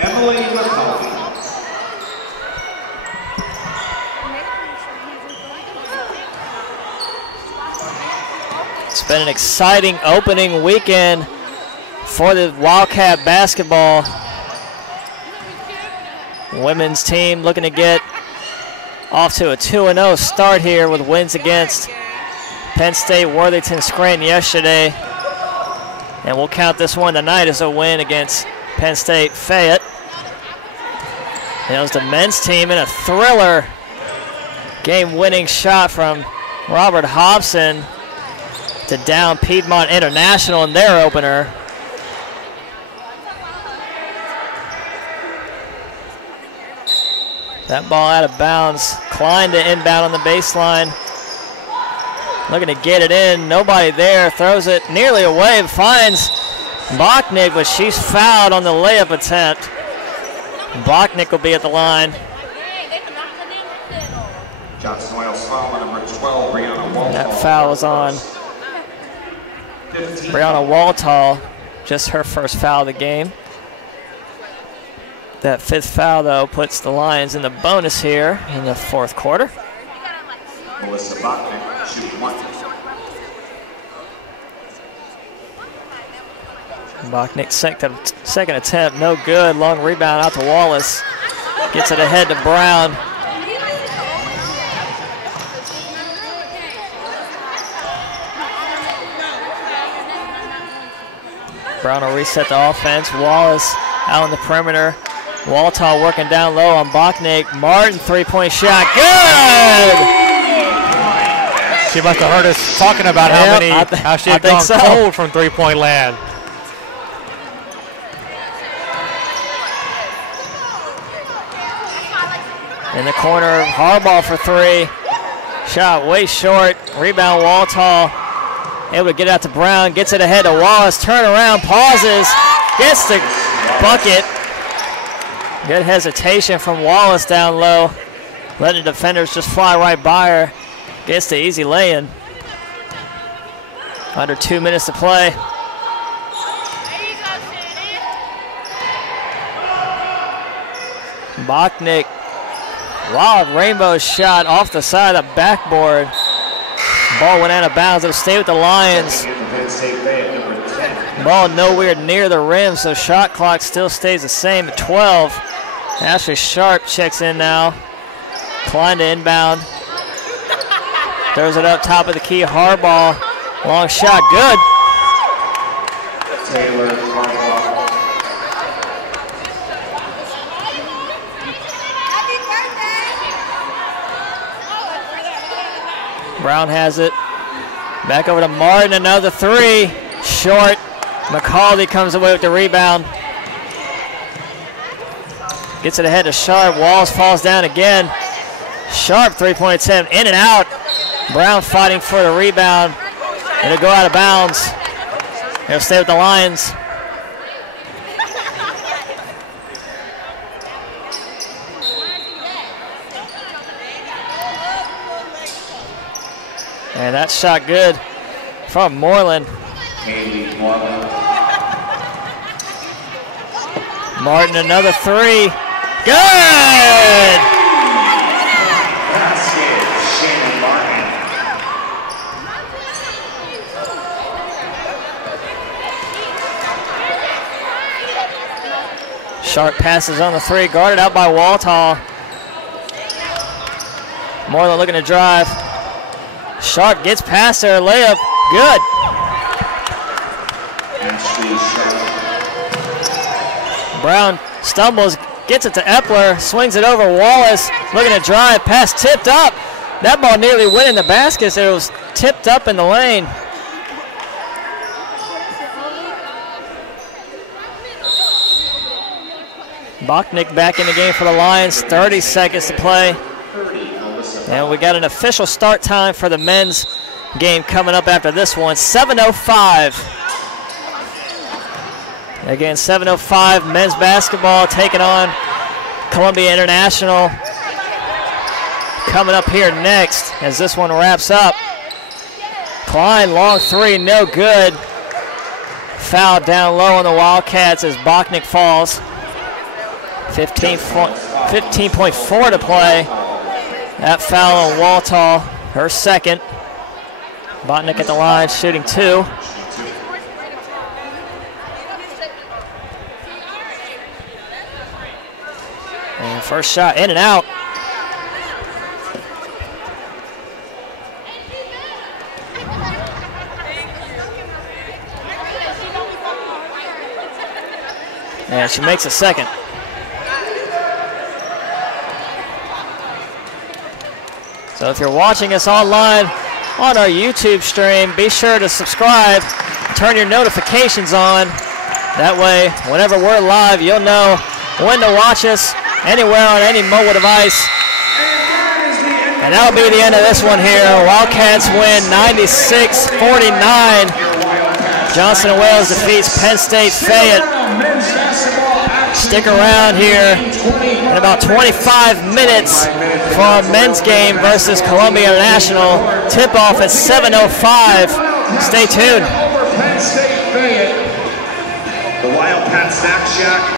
Emily McCullough. It's been an exciting opening weekend for the Wildcat basketball. Women's team looking to get off to a 2-0 start here with wins against Penn State, Worthington, Scranton yesterday. And we'll count this one tonight as a win against Penn State, Fayette. It was the men's team in a thriller game-winning shot from Robert Hobson to down Piedmont International in their opener. That ball out of bounds. Klein to inbound on the baseline. Looking to get it in. Nobody there. Throws it nearly away. Finds Bachnick, but she's fouled on the layup attempt. Bachnick will be at the line. Johnson Wales foul number 12, Brianna Waltall. That foul is on Brianna Waltall. Just her first foul of the game. That 5th foul, though, puts the Lions in the bonus here in the 4th quarter. Melissa Bachnick, shoot 1. Bachnick second attempt, no good. Long rebound out to Wallace. Gets it ahead to Brown. Brown will reset the offense. Wallace out on the perimeter. Waltall working down low on Bachnick. Martin, 3-point shot, good! She must have heard us talking about how she had gone cold from 3-point land. In the corner, Harbaugh for 3. Shot way short. Rebound, Waltall. Able to get out to Brown. Gets it ahead to Wallace. Turn around, pauses. Gets the bucket. Good hesitation from Wallace down low. Letting the defenders just fly right by her. Gets the easy lay-in. Under 2 minutes to play. Bachnick. Wild rainbow shot off the side of the backboard. Ball went out of bounds. It'll stay with the Lions. Ball nowhere near the rim, so shot clock still stays the same at 12. Ashley Sharp checks in now. Klein to inbound. Throws it up top of the key. Harbaugh. Long shot. Good. Taylor Harbaugh. Brown has it. Back over to Martin. Another 3. Short. McCauley comes away with the rebound. Gets it ahead to Sharp. Walls falls down again. Sharp 3-point attempt. In and out. Brown fighting for the rebound. It'll go out of bounds. It'll stay with the Lions. And that shot good from Moreland. Haley Moreland. Martin, another 3. Good! Basket, Shannon Martin. Sharp passes on the 3, guarded out by Waltall. Moreland looking to drive. Sharp gets past her, layup, good. Ashley Sharp. Brown stumbles, gets it to Epler, swings it over Wallace, looking to drive, pass tipped up. That ball nearly went in the basket, so it was tipped up in the lane. Bachnick back in the game for the Lions, 30 seconds to play. And we got an official start time for the men's game coming up after this one, 7:05. Again, 7:05, men's basketball taking on Columbia International. Coming up here next as this one wraps up. Klein, long three, no good. Foul down low on the Wildcats as Bachnick falls. 15.4 to play. That foul on Waltall, her second. Bachnick at the line, shooting 2. And first shot in and out. And she makes a second. So if you're watching us online on our YouTube stream, be sure to subscribe, turn your notifications on. That way, whenever we're live, you'll know when to watch us anywhere on any mobile device. And that'll be the end of this one here. Wildcats win 96-49. Johnson & Wales defeats Penn State Fayette. Stick around here in about 25 minutes for our men's game versus Columbia International. Tip-off at 7:05. Stay tuned. The Wildcat Snack Shack.